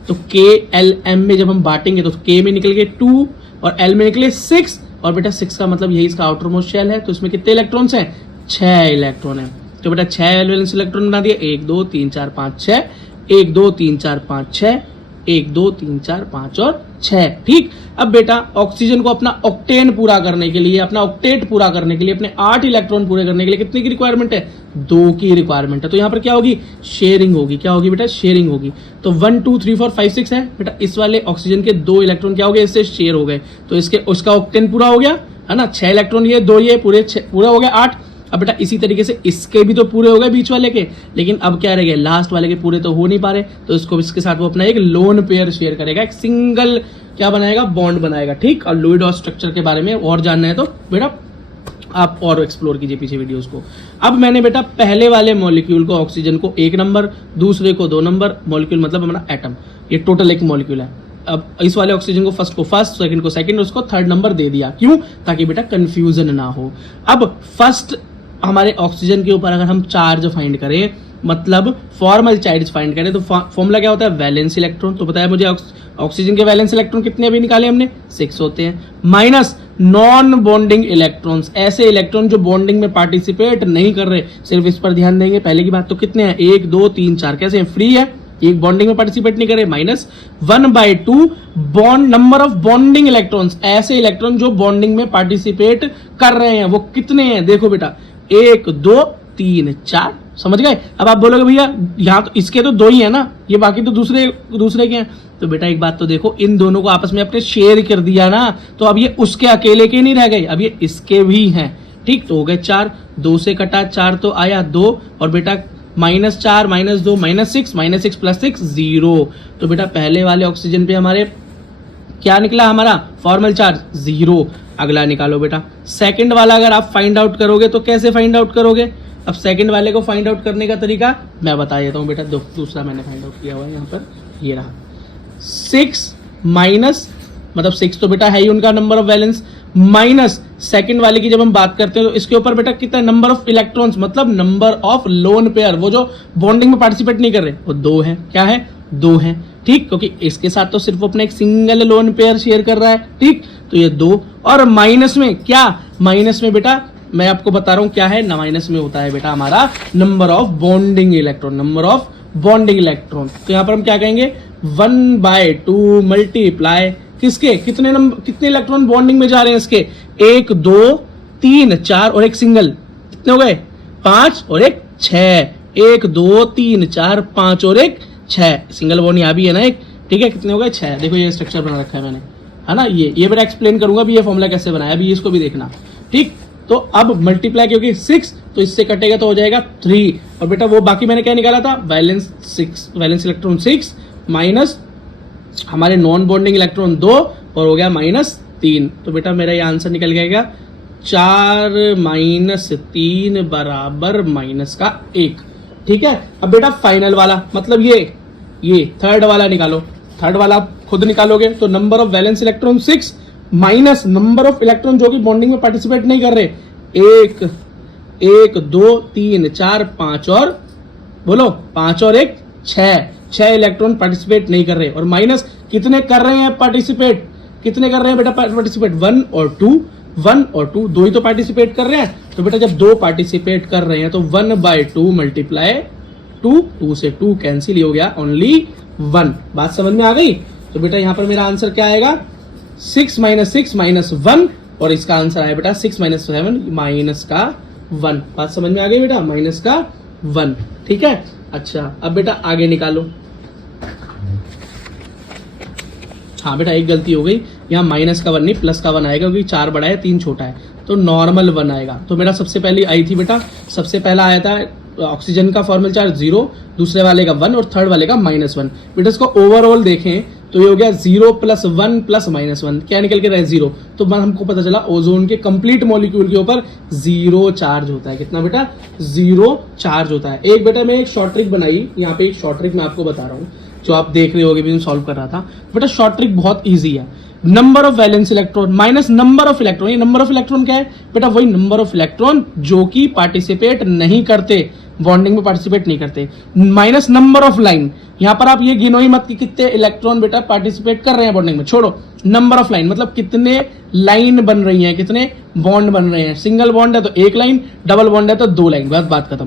तो KLM में जब हम बांटेंगे तो K में निकल गए 2 और L में निकले 6, और बेटा 6 का मतलब यही इसका आउटर मोस्ट शेल है, तो इसमें कितने इलेक्ट्रॉन्स हैं, 6 इलेक्ट्रॉन है। तो बेटा 6 वैलेंस इलेक्ट्रॉन बना दिए, 1 2 3 4 5 6, 1 2 3 4 5 6, 1 2 3 4 5 और 6, ठीक। अब बेटा ऑक्सीजन को अपना ऑक्टेन पूरा करने के लिए, अपना ऑक्टेट पूरा करने के लिए, अपने 8 इलेक्ट्रॉन पूरे करने के लिए कितने की रिक्वायरमेंट है, 2 की रिक्वायरमेंट है। तो यहाँ पर क्या होगी, शेयरिंग होगी, क्या होगी बेटा, शेयरिंग होगी। तो 1 2 3 4 5 6 है बेटा, इस वाले ऑक्सीजन के 2 इलेक्ट्रॉन क्या हो गए, इससे शेयर हो गए, तो इसके उसका ऑक्टेन पूरा हो गया है ना, 6 इलेक्ट्रॉन ये 2 ये पूरे हो गए 8। अब बेटा इसी तरीके से इसके भी तो पूरे हो गए बीच वाले के, लेकिन अब क्या रह गए, लास्ट वाले के पूरे तो हो नहीं पा रहे, तो इसको इसके साथ वो अपना एक लोन पेयर शेयर करेगा, एक सिंगल क्या बनाएगा, बॉन्ड बनाएगा, ठीक। और लुईस डॉट स्ट्रक्चर के बारे में और जानना है तो बेटा आप और एक्सप्लोर कीजिए पीछे वीडियोस को। अब मैंने बेटा पहले वाले मॉलिक्यूल को, ऑक्सीजन को 1 नंबर, दूसरे को 2 नंबर, मॉलिक्यूल मतलब हमारा एटम, ये टोटल एक मॉलिक्यूल है। अब इस वाले ऑक्सीजन को फर्स्ट को फर्स्ट, सेकंड को सेकंड, उसको 3rd नंबर दे दिया, क्यों, ताकि बेटा कंफ्यूजन ना हो। अब फर्स्ट हमारे ऑक्सीजन के ऊपर अगर हम चार्ज फाइंड करें, मतलब फॉर्मल चार्ज फाइंड करें, तो फॉर्मूला क्या होता है, वैलेंस इलेक्ट्रॉन। तो बताया मुझे ऑक्सीजन के वैलेंस इलेक्ट्रॉन कितने अभी निकाले हमने, 6 होते हैं, माइनस नॉन बॉन्डिंग इलेक्ट्रॉन्स, ऐसे इलेक्ट्रॉन जो बॉन्डिंग में पार्टिसिपेट नहीं कर रहे, सिर्फ इस पर ध्यान देंगे। पहले की बात तो कितने हैं, 1 2 3 4, कैसे हैं, फ्री है, एक बॉन्डिंग में पार्टिसिपेट नहीं करे, -1/2 bond number of bonding electrons, ऐसे इलेक्ट्रॉन जो बॉन्डिंग में पार्टिसिपेट कर रहे हैं, वो कितने हैं, देखो बेटा 1 2 3 4, समझ गए। अब आप बोलोगे भैया यहाँ तो इसके तो 2 ही है ना, ये बाकी तो दूसरे के हैं, तो बेटा एक बात तो देखो, इन दोनों को आपस में अपने शेयर कर दिया ना, तो अब ये उसके अकेले के नहीं रह गए, अब ये इसके भी हैं, ठीक। तो हो गए 4, 2 से कटा 4 तो आया 2, और बेटा -4 -2 -6, -6 + 6 0। तो बेटा पहले वाले ऑक्सीजन पे हमारे क्या निकला, हमारा फॉर्मल चार्ज 0। अगला निकालो बेटा, सेकंड वाला अगर आप फाइंड आउट करोगे तो कैसे फाइंड आउट करोगे, अब सेकंड वाले को फाइंड आउट करने का तरीका मैं बता देता हूँ बेटा। दूसरा मैंने फाइंड आउट किया हुआ है यहाँ पर, ये रहा 6 माइनस, मतलब 6 तो बेटा है ही उनका number of valence, minus second वाले की जब हम बात करते हैं तो इसके ऊपर बेटा कितना नंबर ऑफ इलेक्ट्रॉन्स, मतलब नंबर ऑफ लोन पेयर, वो जो बॉन्डिंग में पार्टिसिपेट नहीं कर रहे, वो 2 है, क्या है, 2 है, ठीक, क्योंकि इसके साथ तो सिर्फ अपने एक सिंगल लोन पेयर शेयर कर रहा है, ठीक। तो ये 2, और माइनस में क्या, माइनस में बेटा मैं आपको बता रहा हूं क्या है ना, माइनस में होता है बेटा हमारा number of bonding electron, number of bonding electron. तो यहाँ पर हम क्या कहेंगे 1/2 मल्टीप्लाई किसके कितने इलेक्ट्रॉन बॉन्डिंग में जा रहे हैं इसके 1 2 3 4 और एक सिंगल, कितने हो गए 5 और एक 6, 1 2 3 4 5 और एक 6, सिंगल बॉन्ड यहाँ भी है ना एक, ठीक है, कितने हो गए 6। देखो ये स्ट्रक्चर बना रखा है मैंने, है ना, ये बेटा एक्सप्लेन करूंगा भी ये फॉर्मूला कैसे बनाया, अभी इसको भी देखना, ठीक। तो अब मल्टीप्लाई क्योंकि 6 तो इससे कटेगा तो हो जाएगा 3, और बेटा वो बाकी मैंने क्या निकाला था वैलेंस इलेक्ट्रॉन 6 माइनस हमारे नॉन बॉन्डिंग इलेक्ट्रॉन 2 और हो गया -3। तो बेटा मेरा ये आंसर निकल जाएगा 4 - 3 बराबर -1, ठीक है। अब बेटा फाइनल वाला मतलब ये थर्ड वाला निकालो, थर्ड वाला आप खुद निकालोगे तो number of valence electron 6 minus number of electron जो कि बॉन्डिंग में पार्टिसिपेट नहीं कर रहे 1 2 3 4 5 और बोलो 5 और एक 6 इलेक्ट्रॉन पार्टिसिपेट नहीं कर रहे, और माइनस कितने कर रहे हैं पार्टिसिपेट, कितने कर रहे हैं बेटा पार्टिसिपेट 1 और 2 दो ही तो पार्टिसिपेट कर रहे हैं। तो बेटा जब 2 पार्टिसिपेट कर रहे हैं तो 1/2 मल्टीप्लाई 2 से 2 कैंसिल हो गया, ओनली 1। बात समझ में आ गई। तो बेटा यहाँ पर मेरा आंसर क्या आएगा 6 - 6 - 1, और इसका आंसर आया बेटा 6 - 7 -1। बात समझ में आ गई बेटा, -1, ठीक है। अच्छा अब बेटा आगे निकालो। हाँ बेटा एक गलती हो गई, यहाँ -1 नहीं +1 आएगा क्योंकि 4 बड़ा है 3 छोटा है, तो नॉर्मल 1 आएगा। तो मेरा सबसे पहले आई थी बेटा, सबसे पहला आया था ऑक्सीजन का फॉर्मल चार्ज 0, दूसरे वाले का 1 और थर्ड वाले का -1। बेटा इसको ओवरऑल देखें तो ये हो गया 0 + 1 + -1, क्या निकल के रहे 0। तो हमको पता चला ओजोन के कंप्लीट मॉलिक्यूल के ऊपर 0 चार्ज होता है। कितना बेटा 0 चार्ज होता है। एक बेटा मैं एक शॉर्ट ट्रिक बनाई, यहाँ पे एक शॉर्ट ट्रिक मैं आपको बता रहा हूँ जो आप देख रहे होगे, भी सॉल्व कर रहा था बेटा। शॉर्ट ट्रिक बहुत ईजी है, number of valence electron minus number of electron. ये नंबर ऑफ इलेक्ट्रॉन क्या है बेटा, वही नंबर ऑफ इलेक्ट्रॉन जो कि पार्टिसिपेट नहीं करते, बॉन्डिंग में पार्टिसिपेट नहीं करते, माइनस नंबर ऑफ लाइन। यहां पर आप ये गिनो ही मत कि कितने इलेक्ट्रॉन बेटा पार्टिसिपेट कर रहे हैं बॉन्डिंग में, छोड़ो नंबर ऑफ लाइन मतलब कितने लाइन बन रही हैं, कितने बॉन्ड बन रहे हैं। सिंगल बॉन्ड है तो 1 लाइन, डबल बॉन्ड है तो 2 लाइन, बस बात खत्म।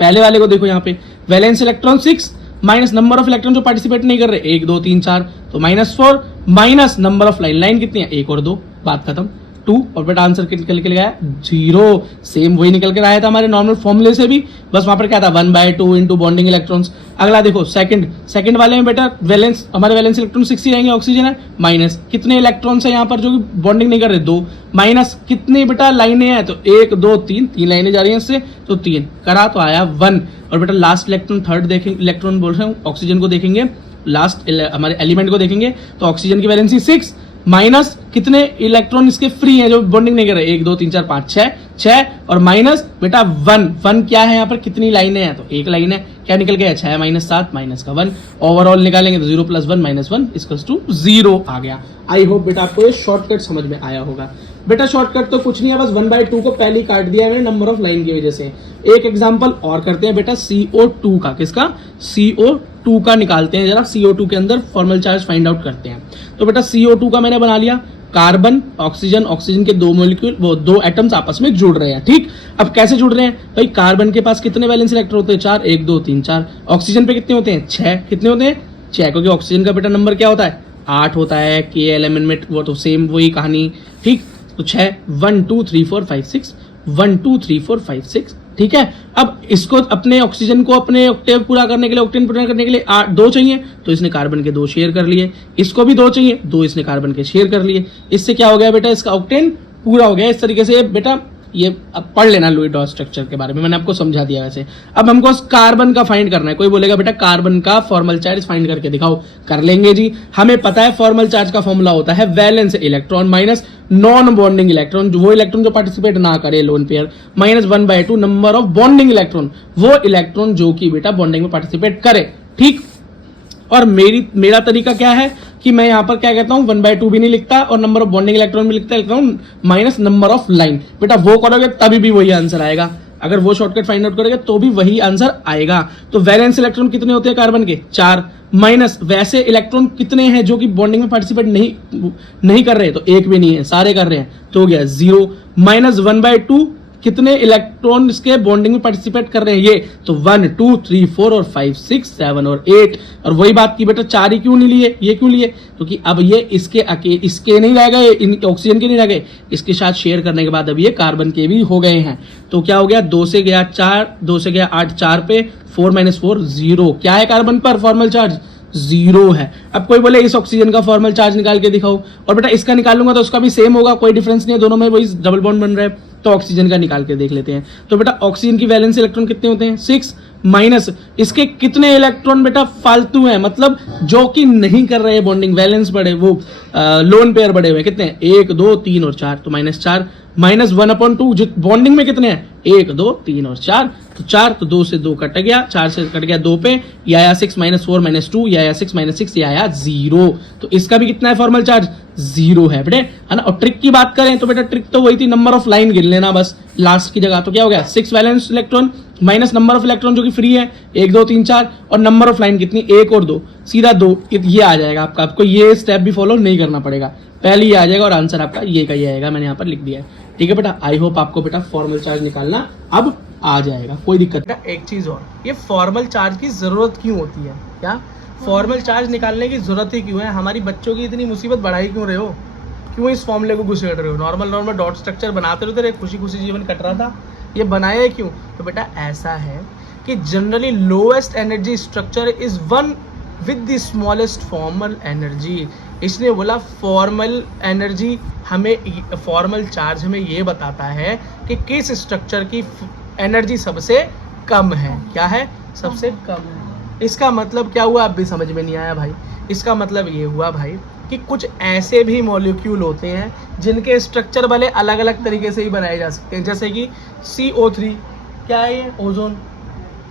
पहले वाले को देखो यहाँ पे valence electron 6 minus number of electron जो पार्टिसिपेट नहीं कर रहे 1 2 3 4 तो -4 माइनस नंबर ऑफ लाइन कितनी है 1 और 2, बात खत्म 2। और बेटा आंसर निकल के गया 0, सेम वही निकल के आया था हमारे नॉर्मल फॉर्मूले से भी, बस वहां पर क्या था 1/2 इंटू बॉन्डिंग इलेक्ट्रॉन्स। अगला देखो सेकंड वाले में बेटा वैलेंस हमारे वैलेंस इलेक्ट्रॉन 6 ही रहेंगे, ऑक्सीजन है माइनस कितने इलेक्ट्रॉन्स है यहाँ पर जो कि बॉन्डिंग नहीं कर रहे 2, माइनस कितनी बेटा लाइनें हैं तो 1 2 3 लाइनें जा रही हैं इससे तो 3 करा तो आया 1। और बेटा लास्ट इलेक्ट्रॉन थर्ड देखेंगे, इलेक्ट्रॉन बोल रहे हूँ ऑक्सीजन को देखेंगे, लास्ट हमारे एलिमेंट को देखेंगे तो ऑक्सीजन की वैलेंसी 6 माइनस कितने इलेक्ट्रॉन इसके फ्री हैं जो बॉन्डिंग नहीं कर रहे 1 2 3 4 5 6 और माइनस बेटा 1 क्या है यहाँ पर कितनी लाइनें हैं तो 1 लाइन है, क्या निकल गया 6 - 7 -1। ओवरऑल निकालेंगे तो 0 + 1 - 1 = 0 आ गया। आई होप बेटा आपको ये शॉर्टकट समझ में आया होगा। बेटा शॉर्टकट तो कुछ नहीं है, बस 1/2 को पहले ही काट दिया है मैंने नंबर ऑफ लाइन की वजह से। एक एग्जांपल और करते हैं बेटा CO2 का, किसका CO2 का निकालते हैं जरा, CO2 के अंदर फॉर्मल चार्ज फाइंड आउट करते हैं। तो बेटा CO2 का मैंने बना लिया, कार्बन ऑक्सीजन के 2 मॉलिक्यूल वो 2 एटम्स आपस में जुड़ रहे हैं, ठीक। अब कैसे जुड़ रहे हैं भाई, कार्बन के पास कितने वैलेंस इलेक्ट्रॉन होते हैं 4 1 2 3 4, ऑक्सीजन पे कितने होते हैं 6, कितने होते हैं 6 क्योंकि ऑक्सीजन का बेटा नंबर क्या होता है 8 होता है, K एलिमेंट में वो तो सेम वही कहानी, ठीक। तो 6 1 2 3 4 5 6 1 2 3 4 5 6, ठीक है। अब इसको अपने ऑक्सीजन को अपने ऑक्टेव पूरा करने के लिए, ऑक्टेन पूरा करने के लिए 2 चाहिए तो इसने कार्बन के 2 शेयर कर लिए, इसको भी 2 चाहिए 2 इसने कार्बन के शेयर कर लिए, इससे क्या हो गया बेटा इसका ऑक्टेन पूरा हो गया। इस तरीके से बेटा ये अब पढ़ लेना लुईस डॉट स्ट्रक्चर के बारे में, मैंने आपको समझा दिया वैसे। अब हमको कार्बन का फाइंड करना है, कोई बोलेगा बेटा कार्बन का फॉर्मल चार्ज फाइंड करके दिखाओ, कर लेंगे जी। हमें पता है फॉर्मल चार्ज का फॉर्मूला होता है valence electron minus non bonding electron, वो इलेक्ट्रॉन जो पार्टिसिपेट ना करे lone pair, minus 1/2 number of bonding electron, वो इलेक्ट्रॉन जो कि बेटा बॉन्डिंग में पार्टिसिपेट करे, ठीक। और मेरा तरीका क्या है कि मैं यहाँ पर क्या कहता हूँ 1/2 भी नहीं लिखता और नंबर ऑफ बॉन्डिंग इलेक्ट्रॉन भी लिखता हूँ माइनस नंबर ऑफ लाइन। बेटा वो करोगे तभी भी वही आंसर आएगा, अगर वो शॉर्टकट फाइंड आउट करोगे तो भी वही आंसर आएगा। तो वैलेंस इलेक्ट्रॉन कितने होते हैं कार्बन के 4, माइनस वैसे इलेक्ट्रॉन कितने हैं जो कि बॉन्डिंग में पार्टिसिपेट नहीं कर रहे तो 1 भी नहीं है, सारे कर रहे हैं तो हो गया 0, माइनस 1/2 कितने इलेक्ट्रॉन इसके बॉन्डिंग में पार्टिसिपेट कर रहे हैं ये, तो 1 2 3 4 और 5 6 7 और 8। और वही बात की बेटा 4 ही क्यों नहीं लिए, ये क्यों लिए, क्योंकि अब ये इसके नहीं रह गए, ऑक्सीजन के नहीं रह गए, इसके साथ शेयर करने के बाद अब ये कार्बन के भी हो गए हैं। तो क्या हो गया, 2 से गया 4, 2 से गया 8, 4 पे 4 - 4 0। क्या है कार्बन पर फॉर्मल चार्ज, 0 है। अब कोई बोले इस ऑक्सीजन का फॉर्मल चार्ज निकाल के दिखाओ, और बेटा इसका निकालूंगा तो उसका भी सेम होगा, कोई डिफरेंस नहीं है, दोनों में वही डबल बॉन्ड बन रहा है। तो ऑक्सीजन का निकाल के देख लेते हैं। तो बेटा ऑक्सीजन की वैलेंस इलेक्ट्रॉन कितने होते हैं, 6 माइनस इसके कितने इलेक्ट्रॉन बेटा फालतू हैं, मतलब जो कि नहीं कर रहे हैं बॉन्डिंग, वैलेंस बड़े, वो लोन पेयर बड़े हुए, कितने हैं 1 2 3 और 4, तो -4 -1/2 जो बॉन्डिंग में कितने हैं 1 2 3 और 4, तो 4 तो 2 से 2 कट गया, 4 से कट गया 2 पे, ये आया 6 - 4 - 2, ये आया 6 - 6, ये आया 0। तो इसका भी कितना है फॉर्मल चार्ज, 0 है बेटे, है ना। और ट्रिक की बात करें तो बेटा ट्रिक तो वही थी, नंबर ऑफ लाइन गिन लेना बस लास्ट की जगह। तो क्या हो गया 6 valence electron minus number of electron जो कि फ्री है 1 2 3 4, और नंबर ऑफ लाइन कितनी 1 और 2, सीधा 2, ये आ जाएगा आपका। आपको ये स्टेप भी फॉलो नहीं करना पड़ेगा, पहले ये आ जाएगा और आंसर आपका ये का ये आएगा, मैंने यहाँ पर लिख दिया है। ठीक है बेटा, आई होप आपको बेटा फॉर्मल चार्ज निकालना अब आ जाएगा, कोई दिक्कत नहीं। एक चीज और, ये फॉर्मल चार्ज की जरूरत क्यों होती है, क्या फॉर्मल चार्ज निकालने की जरूरत ही क्यों है, हमारी बच्चों की इतनी मुसीबत बढ़ाई क्यों रहे हो, क्यों इस फॉर्मूले को घुसेड़ रहे हो, नॉर्मल डॉट स्ट्रक्चर बनाते रहते, खुशी खुशी जीवन कट रहा था, ये बनाया है क्यों। तो बेटा ऐसा है कि generally lowest energy structure is one with the smallest formal energy, इसने बोला फॉर्मल एनर्जी हमें, फॉर्मल चार्ज हमें ये बताता है कि किस स्ट्रक्चर की एनर्जी सबसे कम है, क्या है सबसे कम है। इसका मतलब क्या हुआ, अब भी समझ में नहीं आया भाई, इसका मतलब ये हुआ भाई कि कुछ ऐसे भी मॉलिक्यूल होते हैं जिनके स्ट्रक्चर भले अलग अलग तरीके से ही बनाए जा सकते हैं, जैसे कि CO3, क्या है ये, ओजोन,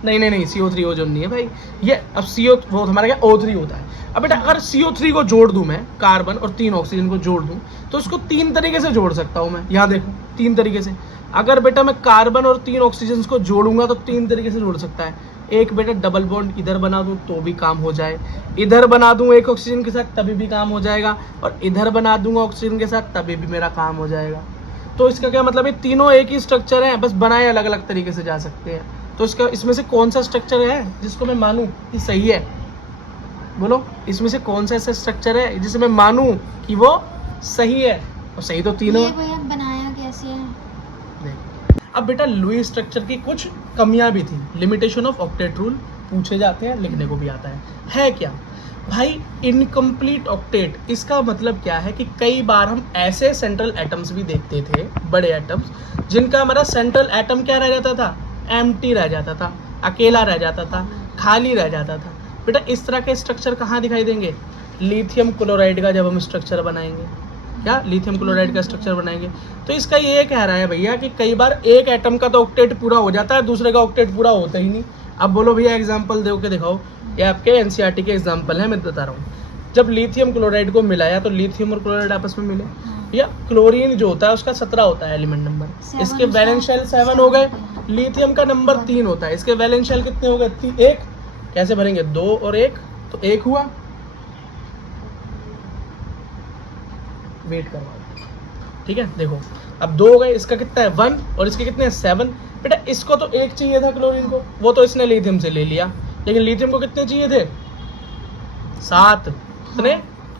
नहीं CO3 ओजोन नहीं है भाई, ये अब CO वो हमारा क्या O3 होता है। अब बेटा अगर CO3 को जोड़ दूं मैं, कार्बन और 3 ऑक्सीजन को जोड़ दूं, तो उसको 3 तरीके से जोड़ सकता हूं मैं, यहाँ देखो 3 तरीके से। अगर बेटा मैं कार्बन और 3 ऑक्सीजन को जोड़ूंगा तो 3 तरीके से जोड़ सकता है। एक बेटा डबल बॉन्ड इधर बना दूं तो भी काम हो जाए, इधर बना दूं एक ऑक्सीजन के साथ तभी भी काम हो जाएगा, और इधर बना दूंगा ऑक्सीजन के साथ तभी भी मेरा काम हो जाएगा। तो इसका क्या मतलब है, तीनों एक ही स्ट्रक्चर है, बस बनाए अलग अलग तरीके से जा सकते हैं। तो इसका इसमें से कौन सा स्ट्रक्चर है जिसको मैं मानूं कि सही है, बोलो इसमें से कौन सा ऐसा स्ट्रक्चर है जिसे मैं मानूं कि वो सही है, और सही तो तीनों ये भैया बनाया कैसे है। अब बेटा लुई स्ट्रक्चर की कुछ कमियां भी थी, लिमिटेशन ऑफ ऑक्टेट रूल पूछे जाते हैं, लिखने को भी आता है क्या भाई, इनकम्प्लीट ऑक्टेट। इसका मतलब क्या है कि कई बार हम ऐसे सेंट्रल एटम्स भी देखते थे, बड़े एटम्स, जिनका हमारा सेंट्रल एटम क्या रह जाता था, एम्प्टी रह जाता था, अकेला रह जाता था, खाली रह जाता था। बेटा इस तरह के स्ट्रक्चर कहाँ दिखाई देंगे, लिथियम क्लोराइड का जब हम स्ट्रक्चर बनाएंगे, क्या लिथियम क्लोराइड का स्ट्रक्चर बनाएंगे, तो इसका ये कह रहा है भैया कि कई बार एक एटम का तो ऑक्टेट पूरा हो जाता है, दूसरे का ऑक्टेट पूरा होता ही नहीं। अब बोलो भैया एग्जांपल दे के दिखाओ, ये आपके एनसीईआरटी के एग्जांपल है, मैं बता रहा हूँ। जब लिथियम क्लोराइड को मिलाया तो लिथियम और क्लोराइड आपस में मिले, या क्लोरीन जो होता है उसका 17 होता है एलिमेंट नंबर, इसके वैलेंस शेल 7 हो गए, लिथियम का नंबर 3 होता है, इसके वैलेंस शेल कितने हो गए 1, कैसे भरेंगे 2 और 1, तो 1 हुआ, वेट करवा, ठीक है देखो अब 2 हो गए, इसका कितना है 1 और इसके कितने हैं 7। बेटा इसको तो 1 चाहिए था क्लोरीन को, वो तो इसने लिथियम से ले लिया, लेकिन लिथियम को कितने चाहिए थे 7, कितने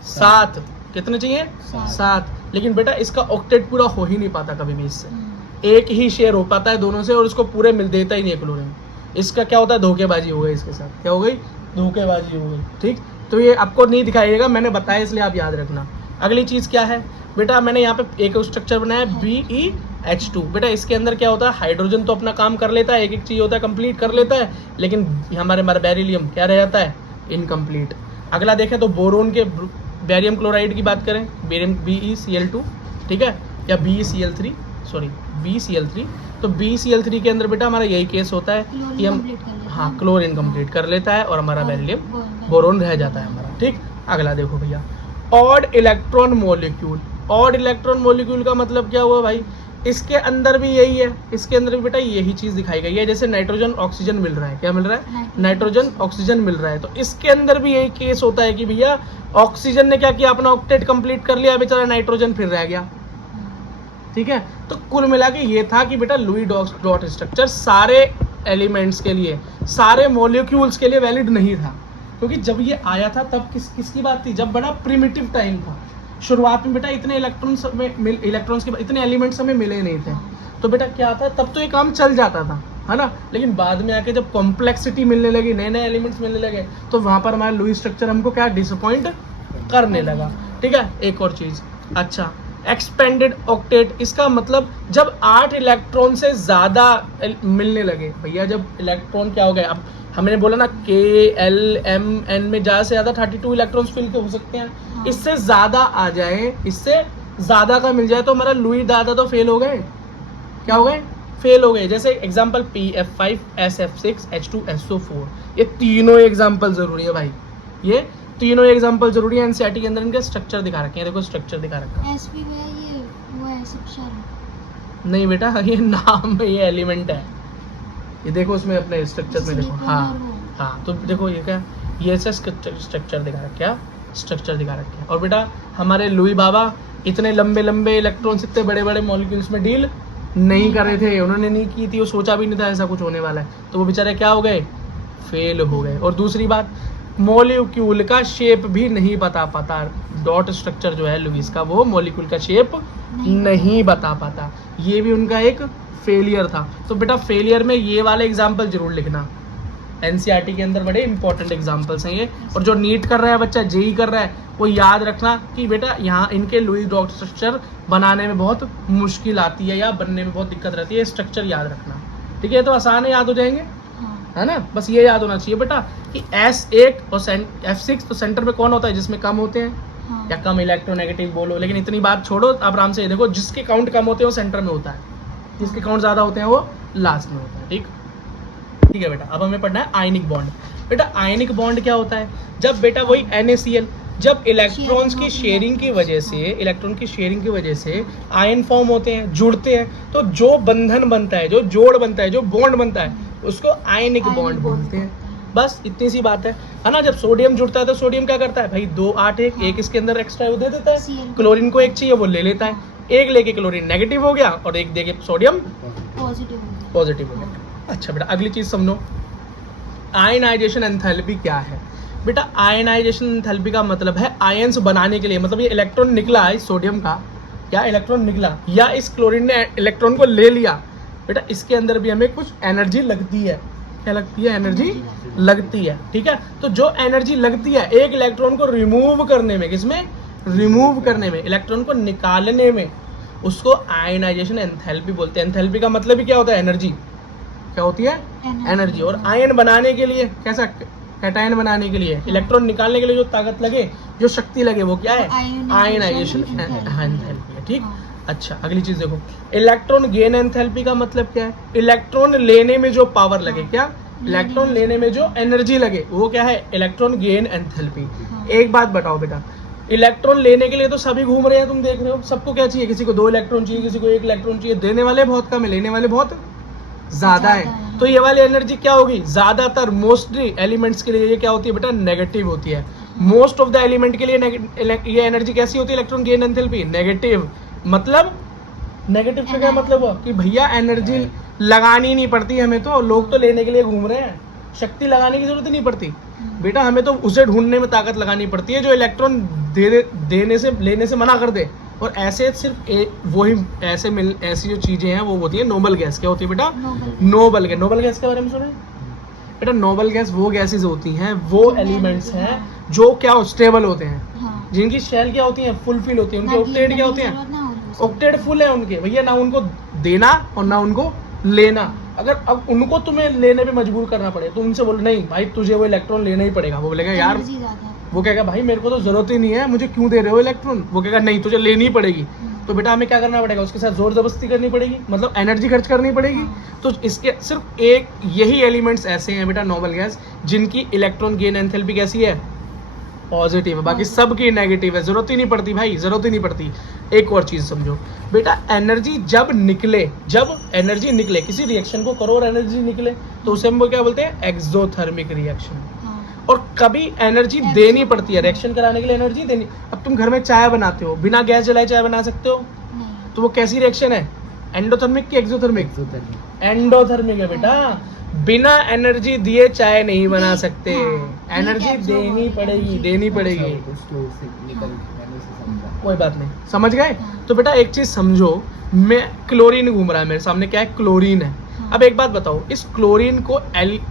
7, कितने चाहिए 7, लेकिन बेटा इसका ऑक्टेट पूरा हो ही नहीं पाता कभी भी, इससे एक ही शेयर हो पाता है दोनों से, और उसको पूरे मिल देता ही नहीं है क्लोरीन। इसका क्या होता है, धोखेबाजी हो गई इसके साथ, क्या हो गई, धोखेबाजी हो गई। ठीक, तो ये आपको नहीं दिखाइएगा, मैंने बताया इसलिए आप याद रखना। अगली चीज़ क्या है बेटा, मैंने यहाँ पे एक स्ट्रक्चर बनाया BeH2। बेटा इसके अंदर क्या होता है, हाइड्रोजन तो अपना काम कर लेता है, एक एक चीज़ होता है कंप्लीट कर लेता है, लेकिन हमारे बेरिलियम क्या रह जाता है, इनकम्प्लीट। अगला देखें तो बोरोन के बेरियम क्लोराइड की बात करें, BeCl2, ठीक है, या BeCl3, सॉरी BeCl3, तो BeCl3 के अंदर बेटा हमारा यही केस होता है कि हम हाँ क्लोरीन कंप्लीट कर लेता है और हमारा बेरिलियम बोरोन रह जाता है हमारा। ठीक, अगला देखो भैया, odd electron molecule. Odd electron molecule का मतलब क्या हुआ भाई, इसके अंदर भी यही है, इसके अंदर भी बेटा यही चीज़ दिखाई गई है, जैसे नाइट्रोजन ऑक्सीजन मिल रहा है, क्या मिल रहा है, नाइट्रोजन ऑक्सीजन मिल रहा है, तो इसके अंदर भी यही केस होता है कि भैया ऑक्सीजन ने क्या किया, अपना ऑक्टेट कंप्लीट कर लिया, बेचारा नाइट्रोजन फिर रह गया, ठीक है। तो कुल मिला के ये था कि बेटा लुई डॉट स्ट्रक्चर सारे एलिमेंट्स के लिए, सारे मॉलिक्यूल्स के लिए वैलिड नहीं था, क्योंकि जब ये आया था तब किसकी बात थी, जब बड़ा प्रिमिटिव टाइम था। शुरुआत में बेटा इतने इलेक्ट्रॉन्स के इतने एलिमेंट्स हमें मिले नहीं थे, तो बेटा क्या था, तब तो ये काम चल जाता था, है ना। लेकिन बाद में आके जब कॉम्प्लेक्सिटी मिलने लगी, नए नए एलिमेंट्स मिलने लगे, तो वहाँ पर हमारा लुई स्ट्रक्चर हमको क्या डिसअपॉइंट करने लगा, ठीक है। एक और चीज़, अच्छा, एक्सपेंडेड ऑक्टेट, इसका मतलब जब 8 इलेक्ट्रॉन से ज़्यादा मिलने लगे। भैया जब इलेक्ट्रॉन क्या हो गए, अब हमने बोला ना K-L-M-N में ज़्यादा से ज़्यादा 32 इलेक्ट्रॉन्स फिल के हो सकते हैं। हाँ। इससे ज़्यादा आ जाए, इससे ज़्यादा का मिल जाए तो हमारा लुई दादा तो फेल हो गए, क्या हो गए, फेल हो गए। जैसे एग्जाम्पल PF5, SF6, H2SO4, ये तीनों एग्जाम्पल ज़रूरी है भाई, ये तीनों एग्जाम्पल जरूरी है। एनसीईआरटी के अंदर इनका स्ट्रक्चर दिखा रखे हैं, देखो स्ट्रक्चर दिखा रखा है। एसपी में ये वो है स्ट्रक्चर नहीं बेटा, ये नाम है, ये एलिमेंट है, ये देखो उसमें अपने स्ट्रक्चर में देखो, हाँ तो देखो ये क्या, ये ऐसा स्ट्रक्चर दिखा रखा, क्या स्ट्रक्चर दिखा रखा है। और बेटा हमारे लुई बाबा इतने लंबे लंबे इलेक्ट्रॉन्स, इतने बड़े बड़े मॉलिक्यूल्स में डील नहीं कर रहे थे, उन्होंने नहीं की थी, वो सोचा भी नहीं था ऐसा कुछ होने वाला है, तो वो बेचारे क्या हो गए, फेल हो गए। और दूसरी बात, मॉलिक्यूल का शेप भी नहीं बता पाता, डॉट स्ट्रक्चर जो है लुईस का, वो मॉलिक्यूल का शेप नहीं बता पाता, ये भी उनका एक फेलियर था। तो बेटा फेलियर में ये वाले एग्जाम्पल जरूर लिखना, एनसीईआरटी के अंदर बड़े इंपॉर्टेंट एग्जाम्पल्स हैं ये। और जो नीट कर रहा है बच्चा, जेई कर रहा है, वो याद रखना कि बेटा यहाँ इनके लुईस डॉट स्ट्रक्चर बनाने में बहुत मुश्किल आती है या बनने में बहुत दिक्कत रहती है, स्ट्रक्चर याद रखना, ठीक है। तो आसान है, याद हो जाएंगे, है ना। बस ये याद होना चाहिए बेटा कि S1 और F6 तो सेंटर में कौन होता है, जिसमें कम होते हैं, हाँ। या कम इलेक्ट्रोनेगेटिव बोलो, लेकिन इतनी बात छोड़ो, आप आराम से देखो, जिसके काउंट कम होते हैं वो सेंटर में होता है, जिसके काउंट ज़्यादा होते हैं वो लास्ट में होता है, ठीक है बेटा। अब हमें पढ़ना है आयनिक बॉन्ड। बेटा आयनिक बॉन्ड क्या होता है, जब बेटा वही NaCl, जब इलेक्ट्रॉन्स की शेयरिंग की वजह से, इलेक्ट्रॉन की शेयरिंग की वजह से आयन फॉर्म होते हैं, जुड़ते हैं, तो जो बंधन बनता है, जो जोड़ बनता है, जो बॉन्ड बनता है, उसको आयनिक बॉन्ड बोलते हैं। बस इतनी सी बात है ना। जब सोडियम जुड़ता है तो सोडियम क्या करता है भाई, 2 8 एक इसके अंदर एक्स्ट्रा वो दे देता है, क्लोरीन को एक चाहिए वो ले लेता है, एक लेके क्लोरीन नेगेटिव हो गया और एक देके सोडियम पॉजिटिव हो गया। अच्छा बेटा अगली चीज समझो, आयनाइजेशन एंथैल्पी क्या है। बेटा आयनाइजेशन एंथैल्पी का मतलब है आयंस बनाने के लिए, मतलब ये इलेक्ट्रॉन निकला है इस सोडियम का, क्या इलेक्ट्रॉन निकला, या इस क्लोरीन ने इलेक्ट्रॉन को ले लिया, बेटा इसके अंदर भी हमें कुछ एनर्जी लगती है, क्या लगती है, एनर्जी लगती है, ठीक है। तो जो एनर्जी लगती है एक इलेक्ट्रॉन को रिमूव करने में, किसमें, रिमूव करने में, इलेक्ट्रॉन को निकालने में, उसको आयनाइजेशन एंथैल्पी बोलते हैं। एंथैल्पी का मतलब ही क्या होता है, एनर्जी, क्या होती है, एनर्जी। और आयन बनाने के लिए, कैसा, कैटायन बनाने के लिए, इलेक्ट्रॉन निकालने के लिए जो ताकत लगे, जो शक्ति लगे, वो क्या है, आयनाइजेशन एंथैल्पी है, ठीक। अच्छा अगली चीज देखो, इलेक्ट्रॉन गेन एंथैल्पी का मतलब क्या है, इलेक्ट्रॉन लेने में जो पावर लगे, क्या, इलेक्ट्रॉन लेने में जो एनर्जी लगे, वो क्या है, इलेक्ट्रॉन गेन एंथैल्पी। एक बात बताओ बेटा, इलेक्ट्रॉन लेने के लिए तो सभी घूम रहे हैं, तुम देख रहे हो, सबको क्या चाहिए, किसी को 2 इलेक्ट्रॉन चाहिए, किसी को 1 इलेक्ट्रॉन चाहिए, देने वाले बहुत कम है, लेने वाले बहुत ज्यादा है। तो ये वाली एनर्जी क्या होगी, ज्यादातर मोस्टली एलिमेंट्स के लिए ये क्या होती है बेटा, नेगेटिव होती है। मोस्ट ऑफ द एलिमेंट के लिए ये एनर्जी कैसी होती है, इलेक्ट्रॉन गेन एंथैल्पी नेगेटिव। मतलब नेगेटिव का क्या मतलब हुआ कि भैया एनर्जी लगानी नहीं पड़ती हमें, तो लोग तो लेने के लिए घूम रहे हैं, शक्ति लगाने की जरूरत ही नहीं पड़ती बेटा, हमें तो उसे ढूंढने में ताकत लगानी पड़ती है जो इलेक्ट्रॉन देने से, लेने से मना कर दे। और ऐसे सिर्फ वही ऐसी जो चीजें हैं वो होती है नोबल गैस। क्या होती है बेटा, नोबल गैस। नोबल गैस के बारे में सुने बेटा, नोबल गैस वो गैसेज होती हैं, वो एलिमेंट्स हैं जो क्या स्टेबल होते हैं, जिनकी शेल क्या होती है, फुल फिल होती है, उनके ऑक्टेट क्या होते हैं, ऑक्टेट फुल है उनके भैया, ना उनको देना और ना उनको लेना। अगर अब उनको तुम्हें लेने पे मजबूर करना पड़े तो उनसे बोलो नहीं भाई तुझे वो इलेक्ट्रॉन लेना ही पड़ेगा, वो बोलेगा यार, वो कहेगा भाई मेरे को तो जरूरत ही नहीं है, मुझे क्यों दे रहे हो इलेक्ट्रॉन, वो कहेगा नहीं तुझे लेनी ही पड़ेगी। तो बेटा हमें क्या करना पड़ेगा, उसके साथ जोर जबरदस्ती करनी पड़ेगी, मतलब एनर्जी खर्च करनी पड़ेगी। तो इसके सिर्फ एक यही एलिमेंट्स ऐसे हैं बेटा नोबल गैस, जिनकी इलेक्ट्रॉन गेन एंथैल्पी कैसी है, पॉजिटिव है, बाकी सबकी नेगेटिव है, जरूरत ही नहीं पड़ती भाई, जरूरत ही नहीं पड़ती। एक और चीज समझो बेटा, एनर्जी जब एनर्जी निकले, किसी रिएक्शन को करो और एनर्जी निकले तो उसे हम क्या बोलते हैं, एक्सोथर्मिक रिएक्शन। और कभी एनर्जी देनी पड़ती है, रिएक्शन कराने के लिए एनर्जी देनी। अब तुम घर में चाय बनाते हो, बिना गैस जलाए चाय बना सकते हो, तो वो कैसी रिएक्शन है, एंडोथर्मिक की एक्सोथर्मिक? एंडोथर्मिक है बेटा। बिना एनर्जी दिए चाय नहीं बना सकते, हाँ, एनर्जी ठीक है, देनी absorb पड़ेगी, होगी। देनी पड़ेगी। कोई बात नहीं, समझ गए? हाँ। तो बेटा एक चीज समझो, मैं क्लोरीन घूम रहा है मेरे सामने, क्या है, क्लोरीन है। हाँ। अब एक बात बताओ, इस क्लोरीन को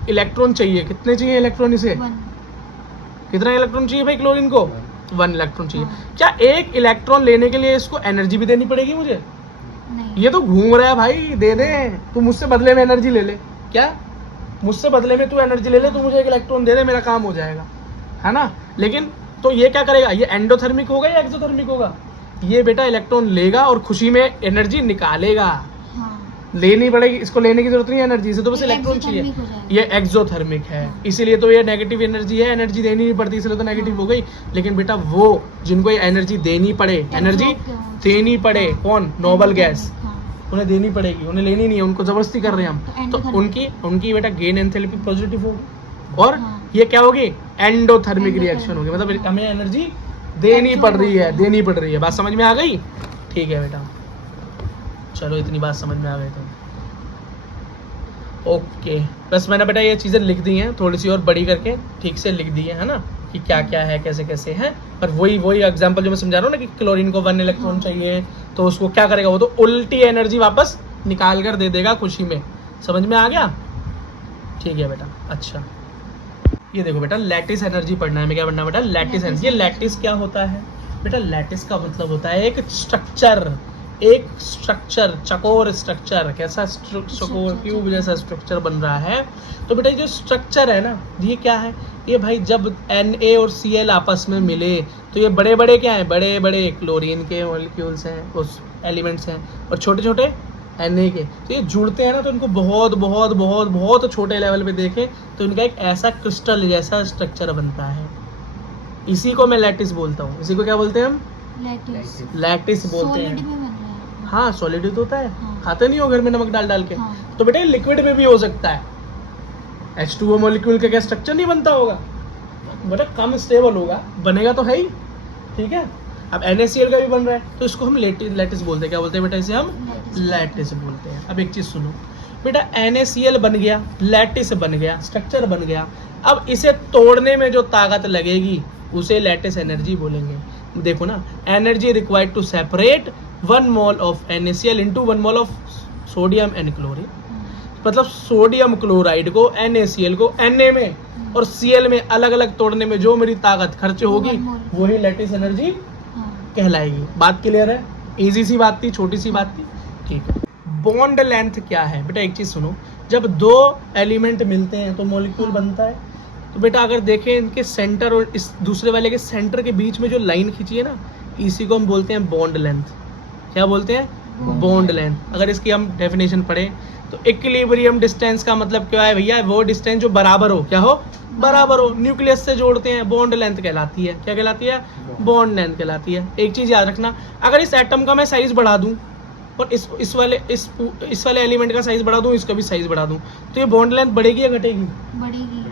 इलेक्ट्रॉन चाहिए, कितने चाहिए इलेक्ट्रॉन इसे? 1 कितना इलेक्ट्रॉन चाहिए भाई क्लोरीन को? 1 इलेक्ट्रॉन चाहिए। हाँ। क्या एक इलेक्ट्रॉन लेने के लिए इसको एनर्जी भी देनी पड़ेगी मुझे? नहीं। ये तो घूम रहा है भाई, दे दे, तू मुझसे बदले में एनर्जी ले ले। क्या मुझसे बदले में तू एनर्जी ले ले, तू मुझे एक इलेक्ट्रॉन दे दे, मेरा काम हो जाएगा, है ना? लेकिन तो ये क्या करेगा, ये एंडोथर्मिक होगा या एक्सोथर्मिक होगा? ये बेटा इलेक्ट्रॉन लेगा और खुशी में एनर्जी निकालेगा। हाँ। लेनी पड़ेगी, इसको लेने की जरूरत नहीं है एनर्जी, इसे तो बस ये इलेक्ट्रॉन चाहिए। exothermic हो जाएगा। ये एक्सोथर्मिक है, हाँ। इसीलिए तो ये नेगेटिव एनर्जी है, एनर्जी देनी नहीं पड़ती, इसलिए तो नेगेटिव हो गई। लेकिन बेटा वो जिनको ये एनर्जी देनी पड़े, एनर्जी देनी पड़े, कौन? नोबल गैस, हाँ। उन्हें देनी पड़ेगी, उन्हें लेनी नहीं है, उनको जबरदस्ती कर रहे हैं तो हम, तो endothermic। उनकी बेटा गेन एंथैल्पी पॉजिटिव होगी, और हाँ। ये क्या होगी, एंडोथर्मिक रिएक्शन होगी, मतलब हाँ। हमें एनर्जी देनी पड़ रही है, देनी पड़ रही है। बात समझ में आ गई? ठीक है बेटा, चलो इतनी बात समझ में आ गई तो ओके। बस मैंने बेटा ये चीज़ें लिख दी हैं, थोड़ी सी और बड़ी करके ठीक से लिख दी है ना, कि क्या क्या है, कैसे कैसे है। पर वही एग्जांपल जो मैं समझा रहा हूँ ना, कि क्लोरीन को 1 इलेक्ट्रॉन चाहिए, तो उसको क्या करेगा, वो तो उल्टी एनर्जी वापस निकाल कर दे देगा खुशी में। समझ में आ गया? ठीक है बेटा। अच्छा, ये देखो बेटा, लैटिस एनर्जी पढ़ना है, मैं क्या पढ़ना है बेटा, लैटिस एनर्जी। ये लैटिस क्या होता है बेटा? लैटिस का मतलब होता है एक स्ट्रक्चर, चकोर स्ट्रक्चर। कैसा चकोर, क्यूब जैसा स्ट्रक्चर बन रहा है। तो बेटा ये जो स्ट्रक्चर है ना, ये क्या है, ये भाई जब Na और Cl आपस में मिले, तो ये बड़े बड़े क्या हैं, बड़े बड़े क्लोरीन के मॉलिक्यूल्स हैं, उस एलिमेंट्स हैं, और छोटे छोटे Na के। तो ये जुड़ते हैं ना, तो इनको बहुत बहुत बहुत बहुत छोटे लेवल पे देखें तो इनका एक ऐसा क्रिस्टल जैसा स्ट्रक्चर बनता है। इसी को मैं लैटिस बोलता हूँ। इसी को क्या बोलते हैं हम? लैटिस। लैटिस बोलते सॉलिड हैं। में बन रहा है। हाँ, सॉलिड तो होता है, हाँ। खाते नहीं हो घर में नमक डाल डाल के। हाँ। तो बेटा लिक्विड में भी हो सकता है। H2O मॉलिक्यूल का क्या स्ट्रक्चर नहीं बनता होगा, बेटा कम स्टेबल होगा, बनेगा तो है ही, ठीक है। अब NaCl का भी बन रहा है, तो इसको हम लैटिस बोलते हैं। क्या बोलते हैं बेटा इसे? हम लैटिस बोलते हैं। अब एक चीज सुनो बेटा, NaCl बन गया, लैटिस बन गया, स्ट्रक्चर बन गया। अब इसे तोड़ने में जो ताकत लगेगी उसे लैटिस एनर्जी बोलेंगे। देखो ना, energy required to separate 1 mole of NaCl into 1 mole of sodium and chlorine. मतलब सोडियम क्लोराइड को, NaCl को Na में और Cl में अलग अलग तोड़ने में जो मेरी ताकत खर्च होगी, वही लैटिस एनर्जी हाँ। कहलाएगी। बात क्लियर है? इजी सी बात थी, छोटी सी बात थी, ठीक है। बॉन्ड लेंथ क्या है बेटा? एक चीज सुनो, जब 2 एलिमेंट मिलते हैं तो मॉलिक्यूल बनता है। तो बेटा अगर देखें इनके सेंटर और इस दूसरे वाले के सेंटर के बीच में जो लाइन खींची है ना, इसी को हम बोलते हैं बॉन्ड लेंथ। क्या बोलते हैं? Bond length. अगर इसकी हम डेफिनेशन पढ़ें तो इक्विलिब्रियम डिस्टेंस का मतलब क्या है भैया? वो डिस्टेंस जो बराबर हो। क्या हो? बराबर हो। न्यूक्लियस से जोड़ते हैं, बॉन्ड लेंथ कहलाती है। क्या कहलाती है? बॉन्ड लेंथ कहलाती है। एक चीज याद रखना, अगर इस एटम का मैं साइज बढ़ा दूं और इस वाले एलिमेंट का साइज बढ़ा दूं, इसका भी साइज बढ़ा दूं, तो ये बॉन्ड लेंथ बढ़ेगी या घटेगी? बढ़ेगी।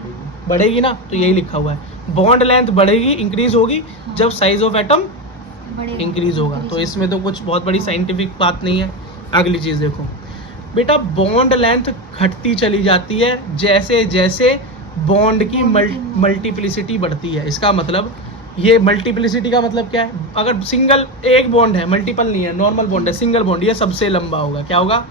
बढ़ेगी ना। तो यही लिखा हुआ है, बॉन्ड लेंथ बढ़ेगी, इंक्रीज होगी जब साइज ऑफ एटम बढ़ेगा। इंक्रीज होगा। तो इसमें तो कुछ बहुत बड़ी साइंटिफिक बात नहीं है। अगली चीज देखो बेटा, बॉन्ड लेंथ घटती चली जाती है जैसे जैसे बॉन्ड की मल्टीप्लिसिटी बढ़ती है। इसका मतलब, ये मल्टीप्लिसिटी का मतलब क्या है? अगर सिंगल एक बॉन्ड है, मल्टीपल नहीं है, नॉर्मल बॉन्ड है, सिंगल बॉन्ड, ये सबसे लंबा होगा। क्या होगा?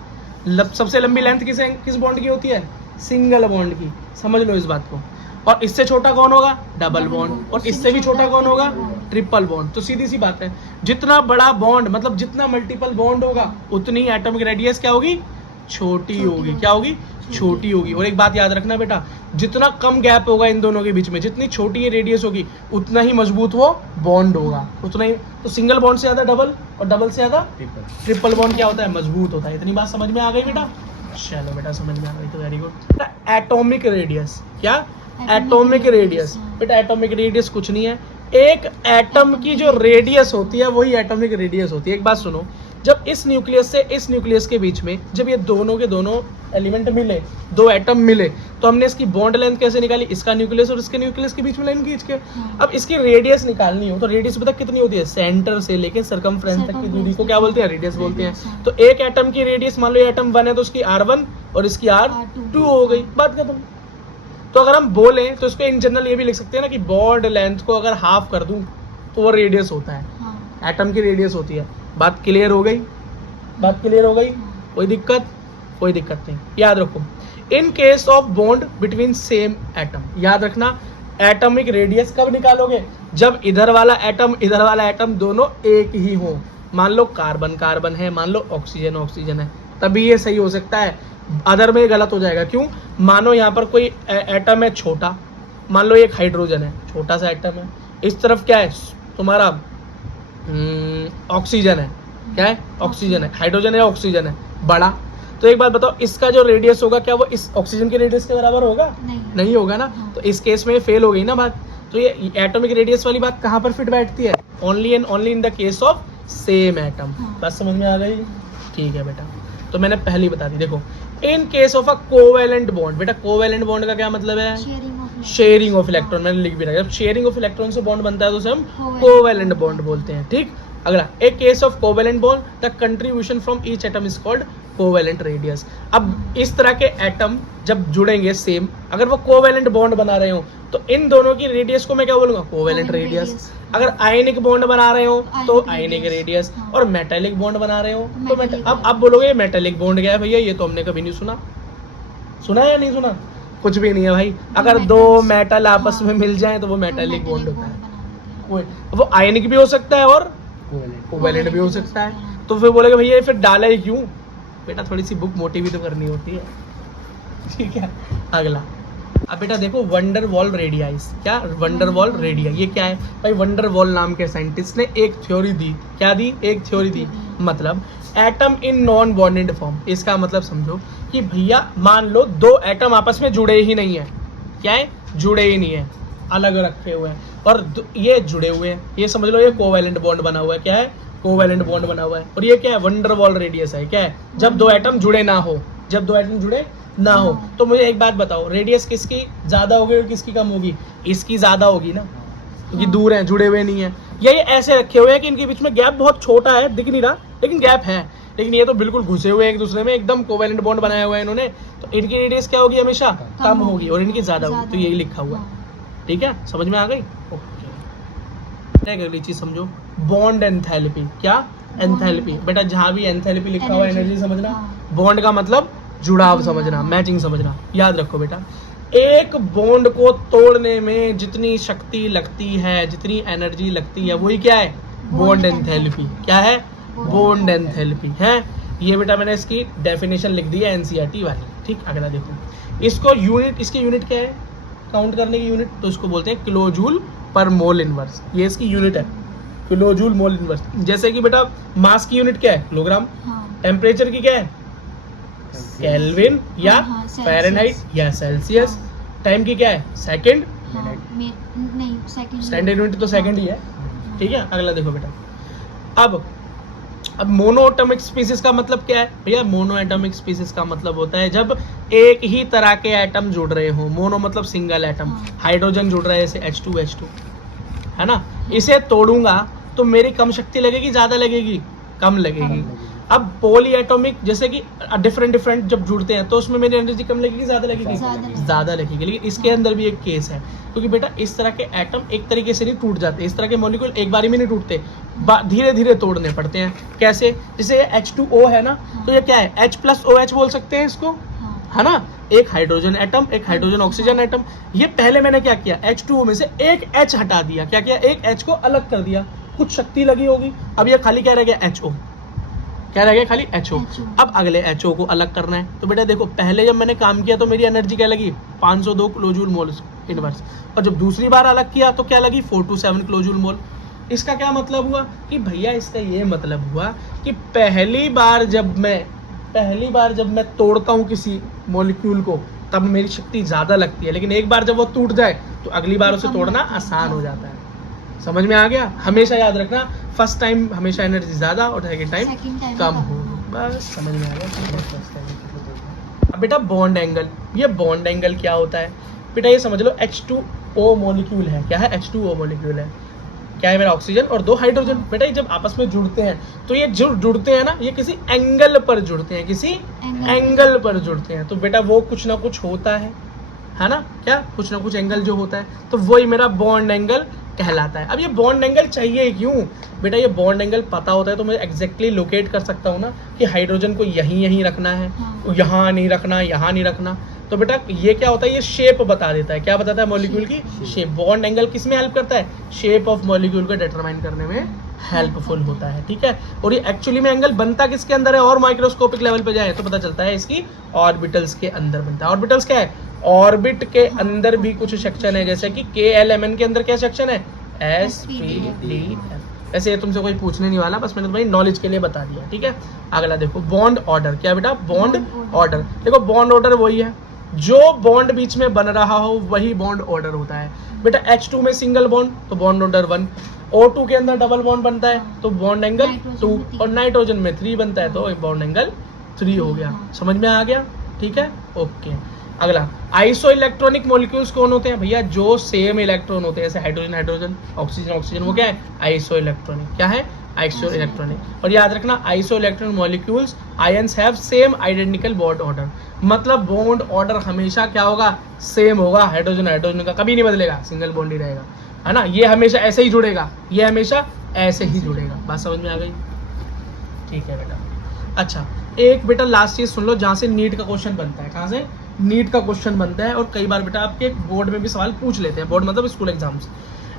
सबसे लंबी लेंथ किस बॉन्ड की होती है? सिंगल बॉन्ड की। समझ लो इस बात को। और इससे छोटा कौन होगा? Double bond. और इससे भी छोटा कौन होगा? Triple bond. तो सीधी सी बात है, जितना बड़ा बॉन्ड, मतलब जितना मल्टीपल बॉन्ड होगा, उतनी एटॉमिक रेडियस क्या होगी? छोटी होगी। क्या होगी? छोटी होगी। और एक बात याद रखना बेटा, जितना कम गैप होगा इन दोनों के बीच में, जितनी छोटी ये रेडियस होगी, उतना ही मजबूत वो बॉन्ड होगा, उतना ही। तो सिंगल बॉन्ड से ज्यादा डबल, और डबल से ज्यादा ट्रिपल बॉन्ड क्या होता है? मजबूत होता है। इतनी बात समझ में आ गई बेटा? चलो बेटा, समझ में आ गई तो वेरी गुड। एटॉमिक रेडियस क्या? Atomic radius. बेटा एटॉमिक रेडियस कुछ नहीं है, एक एटम की जो रेडियस होती है वही एटॉमिक रेडियस होती है। एक बात सुनो, जब इस न्यूक्लियस से इस न्यूक्लियस के बीच में जब ये दोनों के दोनों एलिमेंट मिले, दो एटम मिले, तो हमने इसकी बॉन्ड लेंथ कैसे निकाली, इसका न्यूक्लियस और इसके न्यूक्लियस के बीच में लाइन खींच के। अब इसकी रेडियस निकालनी हो तो रेडियस पता कितनी होती है, सेंटर से लेके सरकमफ्रेंस तक की दूरी को क्या बोलते हैं, रेडियस बोलते हैं। तो एक एटम की रेडियस, मान लो ये एटम 1 है तो उसकी R1 और इसकी R2 हो गई, बात खत्म। तो अगर हम बोले तो इसको इन जनरल ये भी लिख सकते हैं ना कि बॉन्ड लेंथ को अगर हाफ कर दूं तो वो रेडियस होता है, एटम की रेडियस होती है। बात क्लियर हो गई, बात क्लियर हो गई, कोई दिक्कत, कोई दिक्कत नहीं। याद रखो, in case of bond between same atom, याद रखना एटॉमिक रेडियस कब निकालोगे, जब इधर वाला एटम दोनों एक ही हो। मान लो कार्बन कार्बन है, मान लो ऑक्सीजन ऑक्सीजन है, तभी ये सही हो सकता है, अदर में गलत हो जाएगा। क्यों, मानो यहाँ पर कोई एटम है छोटा, मान लो एक हाइड्रोजन है, छोटा सा एटम है, इस तरफ क्या है तुम्हारा ऑक्सीजन है, क्या है, ऑक्सीजन है, हाइड्रोजन है, ऑक्सीजन है बड़ा। तो एक बात बताओ, इसका जो रेडियस होगा क्या वो इस ऑक्सीजन के रेडियस के बराबर होगा, नहीं होगा ना। तो इस केस में फेल हो गई ना बात। तो ये एटॉमिक रेडियस वाली बात कहाँ पर फिट बैठती है, only and only in the case of same atom. बात समझ में आ गई, ठीक है बेटा। तो मैंने पहले ही बता दी, देखो in case of a covalent bond, बेटा कोवेलेंट बॉन्ड का क्या मतलब है, शेयरिंग ऑफ इलेक्ट्रॉन, मैंने लिख भी रखा है। जब शेयरिंग ऑफ इलेक्ट्रॉन से बॉन्ड बनता है तो उसे हम कोवेलेंट बॉन्ड बोलते हैं, ठीक। अगला, एक case of covalent bond the contribution from each atom is called covalent radius. अब इस तरह के एटम जब जुड़ेंगे सेम, अगर वो कोवेलेंट बॉन्ड बना रहे हो तो इन दोनों की रेडियस को मैं क्या बोलूंगा, कोवेलेंट रेडियस। अगर आयनिक बॉन्ड बना रहे हो तो आयनिक रेडियस, और मेटालिक बॉन्ड बना रहे हो तो अब बोलोगे मेटालिक बॉन्ड क्या है भैया, ये तो हमने कभी नहीं सुना, सुना या नहीं सुना, कुछ भी नहीं है भाई। अगर दो मेटल आपस में मिल जाए तो वो मेटालिक बॉन्ड होता है। वो आयनिक भी हो सकता है और कोवेलेंट भी हो सकता है। तो फिर बोलेगा भैया फिर डाला ही क्यों, बेटा थोड़ी सी बुक मोटी भी तो करनी होती है, ठीक है। अगला, अब बेटा देखो वंडर वॉल रेडियाइस, क्या वंडर वॉल रेडिया, ये क्या है भाई, वंडर वॉल नाम के साइंटिस्ट ने एक थ्योरी दी, क्या दी, एक थ्योरी दी, मतलब atom in non bonded form. इसका मतलब समझो कि भैया मान लो दो एटम आपस में जुड़े ही नहीं है, क्या है, जुड़े ही नहीं है, अलग रखे हुए हैं, और ये जुड़े हुए हैं, ये समझ लो ये कोवेलेंट बॉन्ड बना हुआ है, क्या है, कोवेलेंट बॉन्ड बना हुआ है। और ये क्या है, वंडर वॉल रेडियस है, क्या है, जब दो एटम जुड़े ना हो, जब दो एटम जुड़े ना हो। तो मुझे एक बात बताओ, रेडियस किसकी ज्यादा होगी और किसकी कम होगी, इसकी ज्यादा होगी ना, क्योंकि दूर है, जुड़े हुए नहीं है। ये ऐसे रखे हुए हैं कि इनके बीच में गैप बहुत छोटा है, दिख नहीं रहा लेकिन गैप है, लेकिन ये तो बिल्कुल घुसे हुए एक दूसरे में, एकदम कोवेलेंट बॉन्ड बनाया हुआ है इन्होंने। तो इनकी रेडियस क्या होगी, हमेशा कम होगी, और इनकी ज्यादा होगी। तो यही लिखा हुआ है, ठीक है, समझ में आ गई। ओके, अगली चीज समझो, बॉन्ड एंथैल्पी, क्या, एंथैल्पी। बेटा जहां भी एंथैल्पी लिखा हुआ है एनर्जी समझना, बॉन्ड का मतलब जुड़ाव समझना, मैचिंग समझना। याद रखो बेटा, एक बॉन्ड को तोड़ने में जितनी शक्ति लगती है, जितनी एनर्जी लगती है, वही क्या है, बॉन्ड एंथैल्पी। क्या है, बॉन्ड एंथैल्पी है। ये बेटा मैंने इसकी डेफिनेशन लिख दी है एनसीईआरटी वाली, ठीक। अगला देखो, इसको यूनिट, इसकी यूनिट क्या है, काउंट करने की यूनिट, तो इसको बोलते हैं किलोजूल पर मोल इनवर्स, ये इसकी यूनिट है, किलोजूल मोल इनवर्स। जैसे कि बेटा मास की यूनिट क्या है, किलोग्राम, टेम्परेचर की क्या है, केल्विन या फ़ारेनहाइट या सेल्सियस, टाइम की क्या है, सेकंड, नहीं सेकंड, स्टैंडर्ड यूनिट तो सेकंड ही है, ठीक है। अगला देखो बेटा, अब मोनोएटॉमिक स्पीसीज का मतलब क्या है भैया, मोनोएटॉमिक स्पीसीज का मतलब होता है जब एक ही तरह के एटम जुड़ रहे हो। मोनो मतलब सिंगल एटम, हाइड्रोजन जुड़ रहा है जैसे H2 है ना, इसे तोड़ूंगा तो मेरी कम शक्ति लगेगी, ज्यादा लगेगी, कम लगेगी। अब पॉली एटॉमिक जैसे कि डिफरेंट जब जुड़ते हैं तो उसमें मेरी एनर्जी कम लगेगी, ज्यादा लगेगी, ज्यादा लगेगी। लेकिन इसके अंदर भी एक केस है, क्योंकि बेटा इस तरह के एटम एक तरीके से नहीं टूट जाते, इस तरह के मॉलिक्यूल एक बारी में नहीं टूटते, धीरे धीरे तोड़ने पड़ते हैं। कैसे, जैसे ये H2O है ना, तो ये क्या है, H+OH बोल सकते हैं इसको, है ना, एक हाइड्रोजन एटम, एक हाइड्रोजन ऑक्सीजन एटम। ये पहले मैंने क्या किया, H2O में से एक H हटा दिया, क्या किया, एक H को अलग कर दिया, कुछ शक्ति लगी होगी। अब ये खाली क्या रह गया, HO, क्या रह गया, खाली HO। अब अगले HO को अलग करना है, तो बेटा देखो पहले जब मैंने काम किया तो मेरी एनर्जी क्या लगी, 502 किलोजूल मोल इनवर्स, और जब दूसरी बार अलग किया तो क्या लगी, 427 किलोजूल मोल। इसका क्या मतलब हुआ कि भैया, इसका ये मतलब हुआ कि पहली बार जब मैं तोड़ता हूँ किसी मॉलिक्यूल को तब मेरी शक्ति ज्यादा लगती है, लेकिन एक बार जब वो टूट जाए तो अगली बार उसे तोड़ना आसान हो जाता है। समझ में आ गया? हमेशा याद रखना, फर्स्ट टाइम हमेशा एनर्जी ज्यादा और सेकंड टाइम Second time कम कम हो। हो। बस समझ में आ गया। अब बेटा बॉन्ड एंगल, ये बॉन्ड एंगल क्या होता है बेटा? ये समझ लो H2O मॉलिक्यूल है। क्या है? H2O मॉलिक्यूल है। क्या है मेरा? ऑक्सीजन और 2 हाइड्रोजन। बेटा ये जब आपस में जुड़ते हैं तो ये जुड़ते हैं ना, ये किसी एंगल पर जुड़ते हैं, किसी एंगल पर जुड़ते हैं। तो बेटा वो कुछ ना कुछ होता है ना? क्या कुछ ना कुछ एंगल जो होता है, तो वही मेरा बॉन्ड एंगल कहलाता है। अब ये बॉन्ड एंगल चाहिए क्यों बेटा? ये बॉन्ड एंगल पता होता है तो मैं एग्जैक्टली लोकेट कर सकता हूँ ना कि हाइड्रोजन को यहीं रखना है, यहाँ नहीं रखना, यहाँ नहीं रखना। तो बेटा ये क्या होता है? ये शेप बता देता है। क्या बताता है? मॉलिक्यूल की शेप। बॉन्ड एंगल किस में हेल्प करता है? शेप ऑफ मॉलिक्यूल को डिटरमाइन करने में हेल्पफुल होता है, ठीक है। और ये एक्चुअली में एंगल बनता किसके अंदर है? और माइक्रोस्कोपिक लेवल पे जाए तो पता चलता है इसकी ऑर्बिटल्स के अंदर बनता है। ऑर्बिटल्स क्या है? ऑर्बिट के अंदर भी कुछ सेक्शन है, जैसे कि KLMN के अंदर क्या सेक्शन है? SPDF। वैसे ये तुमसे कोई पूछने नहीं वाला, बस मैंने तुम्हारी नॉलेज के लिए बता दिया, ठीक है। अगला देखो बॉन्ड ऑर्डर। क्या बेटा? Bond order. देखो बॉन्ड ऑर्डर वही है, जो बॉन्ड बीच में बन रहा हो वही बॉन्ड ऑर्डर होता है। बेटा H2 में सिंगल बॉन्ड तो बॉन्ड ऑर्डर 1, O2 के अंदर डबल बॉन्ड बनता है तो बॉन्ड एंगल 2, और नाइट्रोजन में 3 बनता है तो बॉन्ड एंगल 3 हो गया। समझ में आ गया? ठीक है, ओके। अगला आइसो इलेक्ट्रॉनिक मॉलिक्यूल्स कौन होते हैं भैया? जो सेम इलेक्ट्रॉन होते हैं, जैसे हाइड्रोजन हाइड्रोजन, ऑक्सीजन ऑक्सीजन, वो क्या है? Iso electronic. क्या है? Iso electronic. और याद रखना iso electronic molecules ions have same identical bond order. मतलब बॉन्ड ऑर्डर हमेशा क्या होगा? सेम होगा। हाइड्रोजन हाइड्रोजन का कभी नहीं बदलेगा, सिंगल बॉन्ड ही रहेगा, है ना। ये हमेशा ऐसे ही जुड़ेगा, ये हमेशा ऐसे ही जुड़ेगा। बात समझ में आ गई? ठीक है बेटा। अच्छा एक बेटा लास्ट चीज सुन लो, जहाँ से नीट का क्वेश्चन बनता है। कहाँ से? नीट का क्वेश्चन बनता है, और कई बार बेटा आपके बोर्ड में भी सवाल पूछ लेते हैं। बोर्ड मतलब school exams.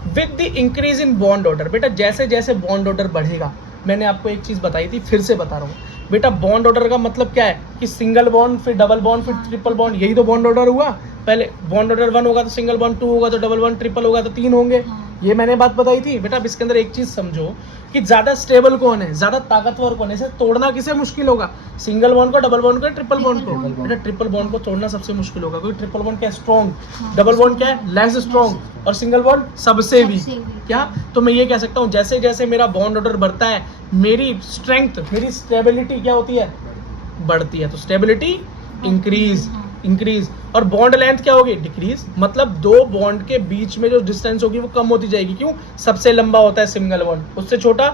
With the increase in bond order. बेटा जैसे जैसे बॉन्ड ऑर्डर बढ़ेगा, मैंने आपको एक चीज बताई थी, फिर से बता रहा हूँ बेटा। बॉन्ड ऑर्डर का मतलब क्या है? कि सिंगल बॉन्ड, फिर डबल बॉन्ड, फिर ट्रिपल बॉन्ड, यही तो बॉन्ड ऑर्डर हुआ। पहले बॉन्ड ऑर्डर 1 होगा तो सिंगल बॉन्ड, 2 होगा तो डबल बॉन्ड, ट्रिपल होगा तो 3 होंगे। ये मैंने बात बताई थी बेटा। अब इसके अंदर एक चीज समझो कि ज्यादा स्टेबल कौन है, ज्यादा ताकतवर कौन है, इसे तोड़ना किसे मुश्किल होगा? सिंगल बॉन्ड को, डबल बॉन्ड को, ट्रिपल बॉन्ड को? बेटा ट्रिपल बॉन्ड को तोड़ना सबसे मुश्किल होगा, क्योंकि ट्रिपल बॉन्ड क्या है? स्ट्रॉन्ग। डबल बॉन्ड क्या है? Less strong. और सिंगल बॉन्ड सबसे वीक। क्या? तो मैं ये कह सकता हूँ जैसे जैसे मेरा बॉन्ड ऑर्डर बढ़ता है, मेरी स्ट्रेंथ, मेरी स्टेबिलिटी क्या होती है? बढ़ती है। तो स्टेबिलिटी इंक्रीज। और बॉन्ड लेंथ क्या होगी? डिक्रीज। मतलब दो बॉन्ड के बीच में जो डिस्टेंस होगी वो कम होती जाएगी। क्यों? सबसे लंबा होता है सिंगल बॉन्ड, उससे छोटा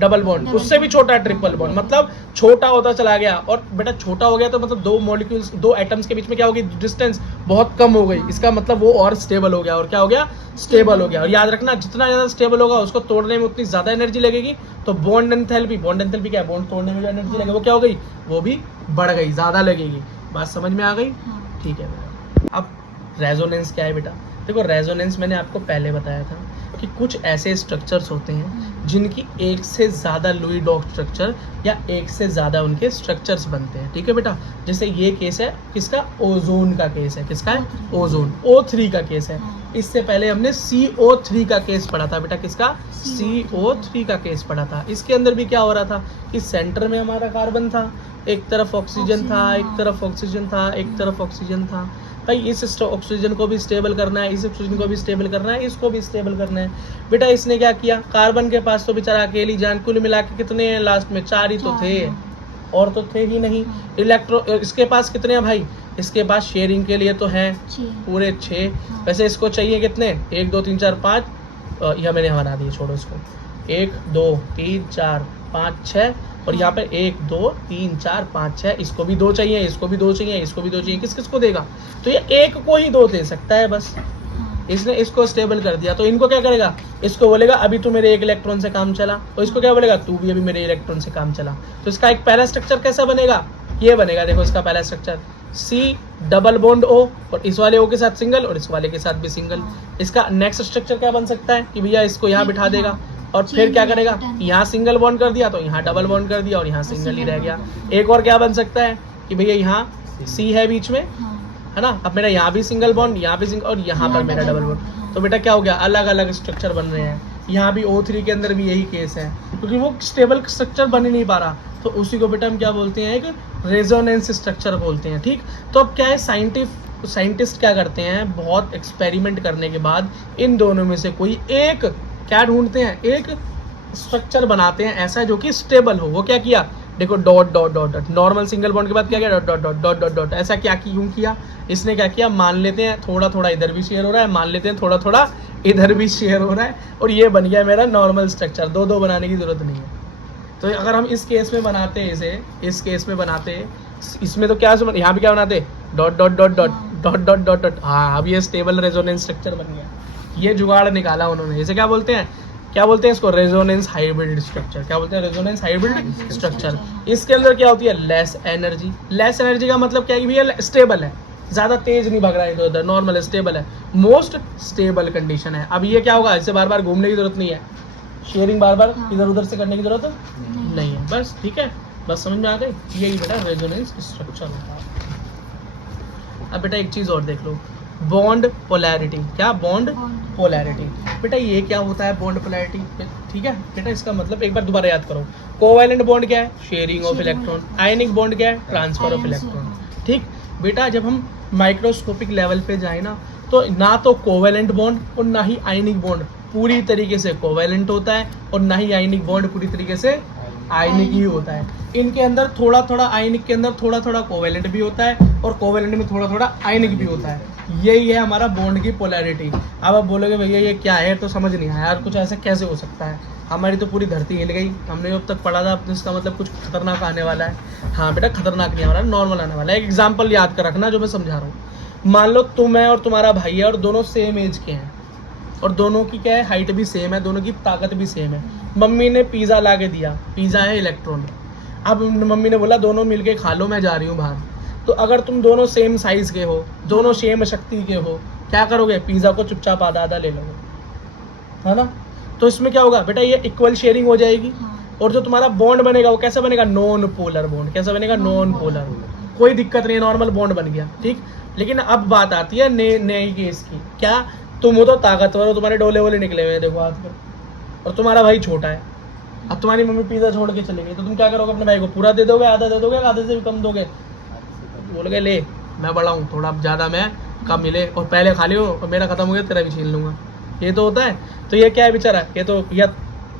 डबल बॉन्ड, उससे भी छोटा ट्रिपल बॉन्ड, मतलब छोटा होता चला गया। और बेटा छोटा हो गया तो मतलब दो मॉलिक्यूल्स, दो एटम्स के बीच में क्या होगी? डिस्टेंस बहुत कम हो गई। इसका मतलब वो और स्टेबल हो गया। और क्या हो गया? स्टेबल हो गया। और याद रखना जितना ज्यादा स्टेबल होगा उसको तोड़ने में उतनी ज्यादा एनर्जी लगेगी। तो बॉन्ड एंथैल्पी क्या है? बॉन्ड तोड़ने में जो एनर्जी लगेगी वो क्या हो गई? वो भी बढ़ गई, ज्यादा लगेगी। बात समझ में आ गई? ठीक है बेटा। अब रेजोनेंस क्या है बेटा? देखो रेजोनेंस मैंने आपको पहले बताया था कि कुछ ऐसे स्ट्रक्चर्स होते हैं जिनकी एक से ज़्यादा लुई डॉग स्ट्रक्चर या एक से ज़्यादा उनके स्ट्रक्चर्स बनते हैं, ठीक है बेटा। जैसे ये केस है किसका? ओजोन का केस है। किसका है? ओजोन। O3 का केस है। इससे पहले हमने CO3 का केस पढ़ा था बेटा। किसका? CO3 का केस पढ़ा था। इसके अंदर भी क्या हो रहा था कि सेंटर में हमारा कार्बन था, एक तरफ ऑक्सीजन था, एक तरफ ऑक्सीजन था, एक तरफ ऑक्सीजन था। भाई इस ऑक्सीजन को भी स्टेबल करना है, इस ऑक्सीजन को भी स्टेबल करना है, इसको भी स्टेबल करना है। बेटा इसने क्या किया? कार्बन के पास तो बेचारा अकेली जान, कुल मिला के कितने हैं लास्ट में? 4 ही तो थे, और तो थे ही नहीं। इसके पास कितने हैं भाई? इसके पास शेयरिंग के लिए तो हैं पूरे 6। वैसे इसको चाहिए कितने? 1 2 3 4 5, यह मैंने बना दिए, छोड़ो इसको। 1 2 3 4 5 6, और यहाँ पे 1 2 3 4 5 6। इसको भी 2 चाहिए, इसको भी 2 चाहिए, इसको भी 2 चाहिए। किस किस को देगा? तो ये एक को ही 2 दे सकता है बस। इसने इसको स्टेबल कर दिया, तो इनको क्या करेगा? इसको बोलेगा अभी तू मेरे 1 इलेक्ट्रॉन से काम चला, और इसको क्या बोलेगा? तू भी अभी मेरे इलेक्ट्रॉन से काम चला। तो इसका एक पहला स्ट्रक्चर कैसा बनेगा? ये बनेगा। देखो इसका पहला structure C double bond O, और इस वाले O के साथ सिंगल, और इस वाले के साथ भी सिंगल। इसका नेक्स्ट स्ट्रक्चर क्या बन सकता है कि भैया इसको यहाँ बिठा देगा, और फिर क्या करेगा? यहाँ सिंगल बॉन्ड कर दिया तो यहाँ डबल बॉन्ड कर दिया, और यहाँ सिंगल ही रह गया। एक और क्या बन सकता है कि भैया यहाँ C है बीच में, है ना। अब मेरा यहाँ भी सिंगल बॉन्ड, यहाँ भी सिंगल, और यहाँ पर मेरा डबल बॉन्ड। तो बेटा क्या हो गया? अलग अलग स्ट्रक्चर बन रहे हैं। यहाँ भी O3 के अंदर भी यही केस है, क्योंकि वो स्टेबल स्ट्रक्चर बन ही नहीं पा रहा। तो उसी को बेटा हम क्या बोलते हैं? एक रेजोनेंस स्ट्रक्चर बोलते हैं, ठीक। तो अब क्या है, साइंटिस्ट क्या करते हैं? बहुत एक्सपेरिमेंट करने के बाद इन दोनों में से कोई एक क्या ढूंढते हैं, एक स्ट्रक्चर बनाते हैं ऐसा जो कि स्टेबल हो। वो क्या किया, देखो dot dot dot dot, normal single bond के बाद क्या किया, dot dot dot dot dot dot. ऐसा क्या क्यों किया, इसने क्या किया, मान लेते हैं थोड़ा थोड़ा इधर भी शेयर हो रहा है, मान लेते हैं थोड़ा थोड़ा इधर भी शेयर हो रहा है, और ये बन गया मेरा नॉर्मल स्ट्रक्चर। दो दो बनाने की जरूरत नहीं है। तो अगर हम इस केस में बनाते हैं इसे, इस केस में बनाते, इसमें तो क्या यहाँ भी क्या बनाते, dot dot dot dot dot dot dot dot. हाँ, अब ये स्टेबल रेजोनेंस स्ट्रक्चर बन गया। ये जुगाड़ निकाला उन्होंने। इसे क्या बोलते हैं, क्या बोलते हैं इसको, रेजोनेंस हाइब्रिड स्ट्रक्चर। क्या बोलते हैं, रेजोनेंस हाइब्रिड स्ट्रक्चर। इसके अंदर क्या होती है, लेस एनर्जी। लेस एनर्जी का मतलब क्या है कि भैया स्टेबल है, ज़्यादा तेज नहीं भाग रहा है इधर उधर, नॉर्मल स्टेबल है, मोस्ट स्टेबल कंडीशन है। अब ये क्या होगा, इसे बार बार घूमने की जरूरत नहीं है, शेयरिंग बार बार इधर उधर से करने की जरूरत नहीं है। बस ठीक है, बस समझ में आ गई, यही बेटा रेजोनेंस स्ट्रक्चर होता है। अब बेटा एक चीज़ और देख लो, बॉन्ड पोलैरिटी। क्या, बॉन्ड पोलैरिटी। बेटा ये क्या होता है बॉन्ड पोलैरिटी, ठीक है बेटा, इसका मतलब एक बार दोबारा याद करो। कोवैलेंट बॉन्ड क्या है, sharing of electron. Ionic bond क्या है, ट्रांसफर ऑफ इलेक्ट्रॉन। ठीक बेटा, जब हम माइक्रोस्कोपिक लेवल पे जाए ना, तो ना तो कोवैलेंट बॉन्ड और ना ही आयनिक बॉन्ड पूरी तरीके से कोवैलेंट होता है, और ना ही आयनिक बॉन्ड पूरी तरीके से आयनिक ही होता है। इनके अंदर थोड़ा थोड़ा, आयनिक के अंदर थोड़ा थोड़ा कोवैलेंट भी होता है, और कोवैलेंट में थोड़ा थोड़ा आयनिक भी होता है। यही है हमारा बॉन्ड की पोलैरिटी। अब आप बोलोगे भैया ये क्या है, तो समझ नहीं आया यार, कुछ ऐसे कैसे हो सकता है, हमारी तो पूरी धरती हिल गई। हमने जब तक पढ़ा था, इसका मतलब कुछ खतरनाक आने वाला है। हाँ बेटा, खतरनाक नहीं आ रहा, नॉर्मल आने वाला है। एक एग्जाम्पल याद कर रखना जो मैं समझा रहा हूँ। मान लो तुम है और तुम्हारा भाई है, और दोनों सेम एज के हैं, और दोनों की क्या है, हाइट भी सेम है, दोनों की ताकत भी सेम है। मम्मी ने पिज़्ज़ा ला के दिया, पिज़्ज़ा है इलेक्ट्रॉन। अब मम्मी ने बोला दोनों मिलके खा लो, मैं जा रही हूँ बाहर। तो अगर तुम दोनों सेम साइज के हो, दोनों सेम शक्ति के हो, क्या करोगे, पिज़्ज़ा को चुपचाप आधा आधा ले लोगे, है ना। तो इसमें क्या होगा बेटा, ये इक्वल शेयरिंग हो जाएगी। और जो तुम्हारा बॉन्ड बनेगा वो कैसा बनेगा, नॉन पोलर बॉन्ड। कैसा बनेगा, नॉन पोलर। कोई दिक्कत नहीं है, नॉर्मल बॉन्ड बन गया, ठीक। लेकिन अब बात आती है नई केस की। क्या, तुम हो तो ताकतवर हो, तुम्हारे डोले वोले निकले हुए हैं देखो हाथ में, और तुम्हारा भाई छोटा है। अब तुम्हारी मम्मी पिज़्ज़ा छोड़ के चली गई, तो तुम क्या करोगे, अपने भाई को पूरा दे दोगे, आधा दे दोगे, आधे से भी कम दोगे, बोलोगे ले मैं बड़ा हूँ, थोड़ा ज़्यादा मैं कम मिले, और पहले खा लियो और मेरा खत्म हो गया तेरा भी छीन लूँगा। ये तो होता है। तो ये क्या है बेचारा, ये तो या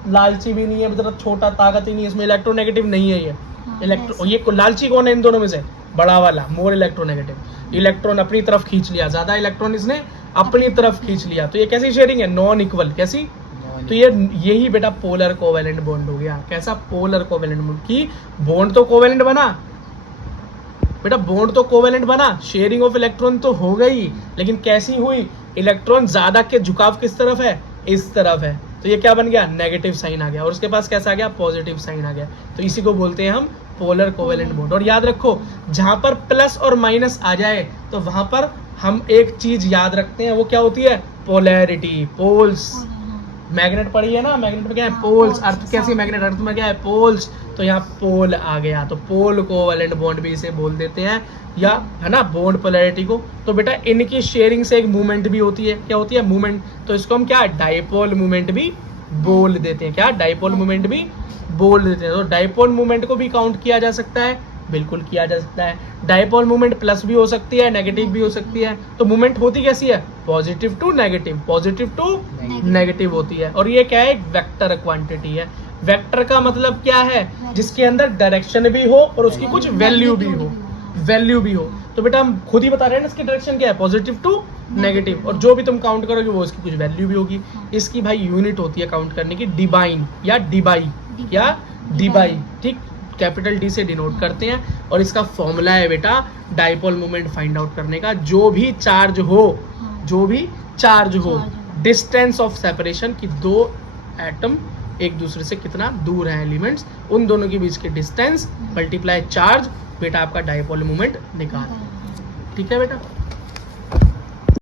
लालची भी नहीं है, मतलब छोटा, ताकत ही नहीं है, इसमें इलेक्ट्रोनेगेटिव नहीं है ये इलेक्ट्रो। ये लालची कौन है इन दोनों में से, बड़ा वाला, मोर इलेक्ट्रोनेगेटिव। इलेक्ट्रॉन अपनी तरफ खींच लिया, ज़्यादा इलेक्ट्रॉन इसने अपनी तरफ खींच लिया। तो ये कैसी शेयरिंग है, नॉन इक्वल। कैसी, तो ये यही बेटा पोलर कोवैलेंट बॉन्ड हो गया। कैसा, पोलर कोवैलेंट बॉन्ड। की बॉन्ड तो कोवैलेंट बना बेटा, बॉन्ड तो कोवैलेंट बना, शेयरिंग ऑफ इलेक्ट्रॉन तो हो गई, लेकिन कैसी हुई, इलेक्ट्रॉन ज्यादा के झुकाव किस तरफ है, इस तरफ है। तो ये क्या बन गया, नेगेटिव साइन आ गया, और उसके पास कैसा आ गया, पॉजिटिव साइन आ गया। तो इसी को बोलते हैं हम पोलर कोवैलेंट बॉन्ड। और याद रखो, जहां पर प्लस और माइनस आ जाए तो वहां पर हम एक चीज याद रखते हैं, वो क्या होती है, पोलैरिटी, पोल्स। मैग्नेट पढ़ी है ना, मैग्नेट में क्या है, पोल्स। अर्थ कैसी मैग्नेट, अर्थ में क्या है, पोल्स। तो यहाँ पोल आ गया, तो पोल कोवैलेंट बॉन्ड भी इसे बोल देते हैं, या है ना, बॉन्ड पोलैरिटी को। तो बेटा इनकी शेयरिंग से एक मूवमेंट भी होती है, क्या होती है, मूवमेंट। तो इसको हम क्या, डाइपोल मूवमेंट भी बोल देते हैं। क्या, डाइपोल मूवमेंट भी बोल देते हैं। तो डाइपोल मूवमेंट को भी काउंट किया जा सकता है, बिल्कुल किया जा सकता है। डाइपोल मूवमेंट प्लस भी हो सकती है, नेगेटिव भी हो सकती है। तो मूवमेंट होती कैसी है, positive to negative, positive to negative होती है। और ये क्या है, एक वेक्टर क्वांटिटी है। वेक्टर का मतलब क्या है, जिसके अंदर डायरेक्शन भी हो और उसकी कुछ वैल्यू भी हो, वैल्यू भी हो। तो बेटा हम खुद ही बता रहे हैं ना, इसकी डायरेक्शन क्या है, पॉजिटिव टू नेगेटिव। और जो भी तुम काउंट करोगे वो इसकी कुछ वैल्यू भी होगी। इसकी भाई यूनिट होती है काउंट करने की, डिबाइन या डिबाई, या डिबाई, ठीक। कैपिटल डी से डिनोट करते हैं। और इसका फॉर्मूला है बेटा डाइपोल मोमेंट फाइंड आउट करने का, जो भी चार्ज हो, जो भी चार्ज हो, डिस्टेंस ऑफ सेपरेशन की दो एटम एक दूसरे से कितना दूर है एलिमेंट्स, उन दोनों के बीच के डिस्टेंस मल्टीप्लाई चार्ज, बेटा आपका डाइपोल मोमेंट निकाल। ठीक है बेटा।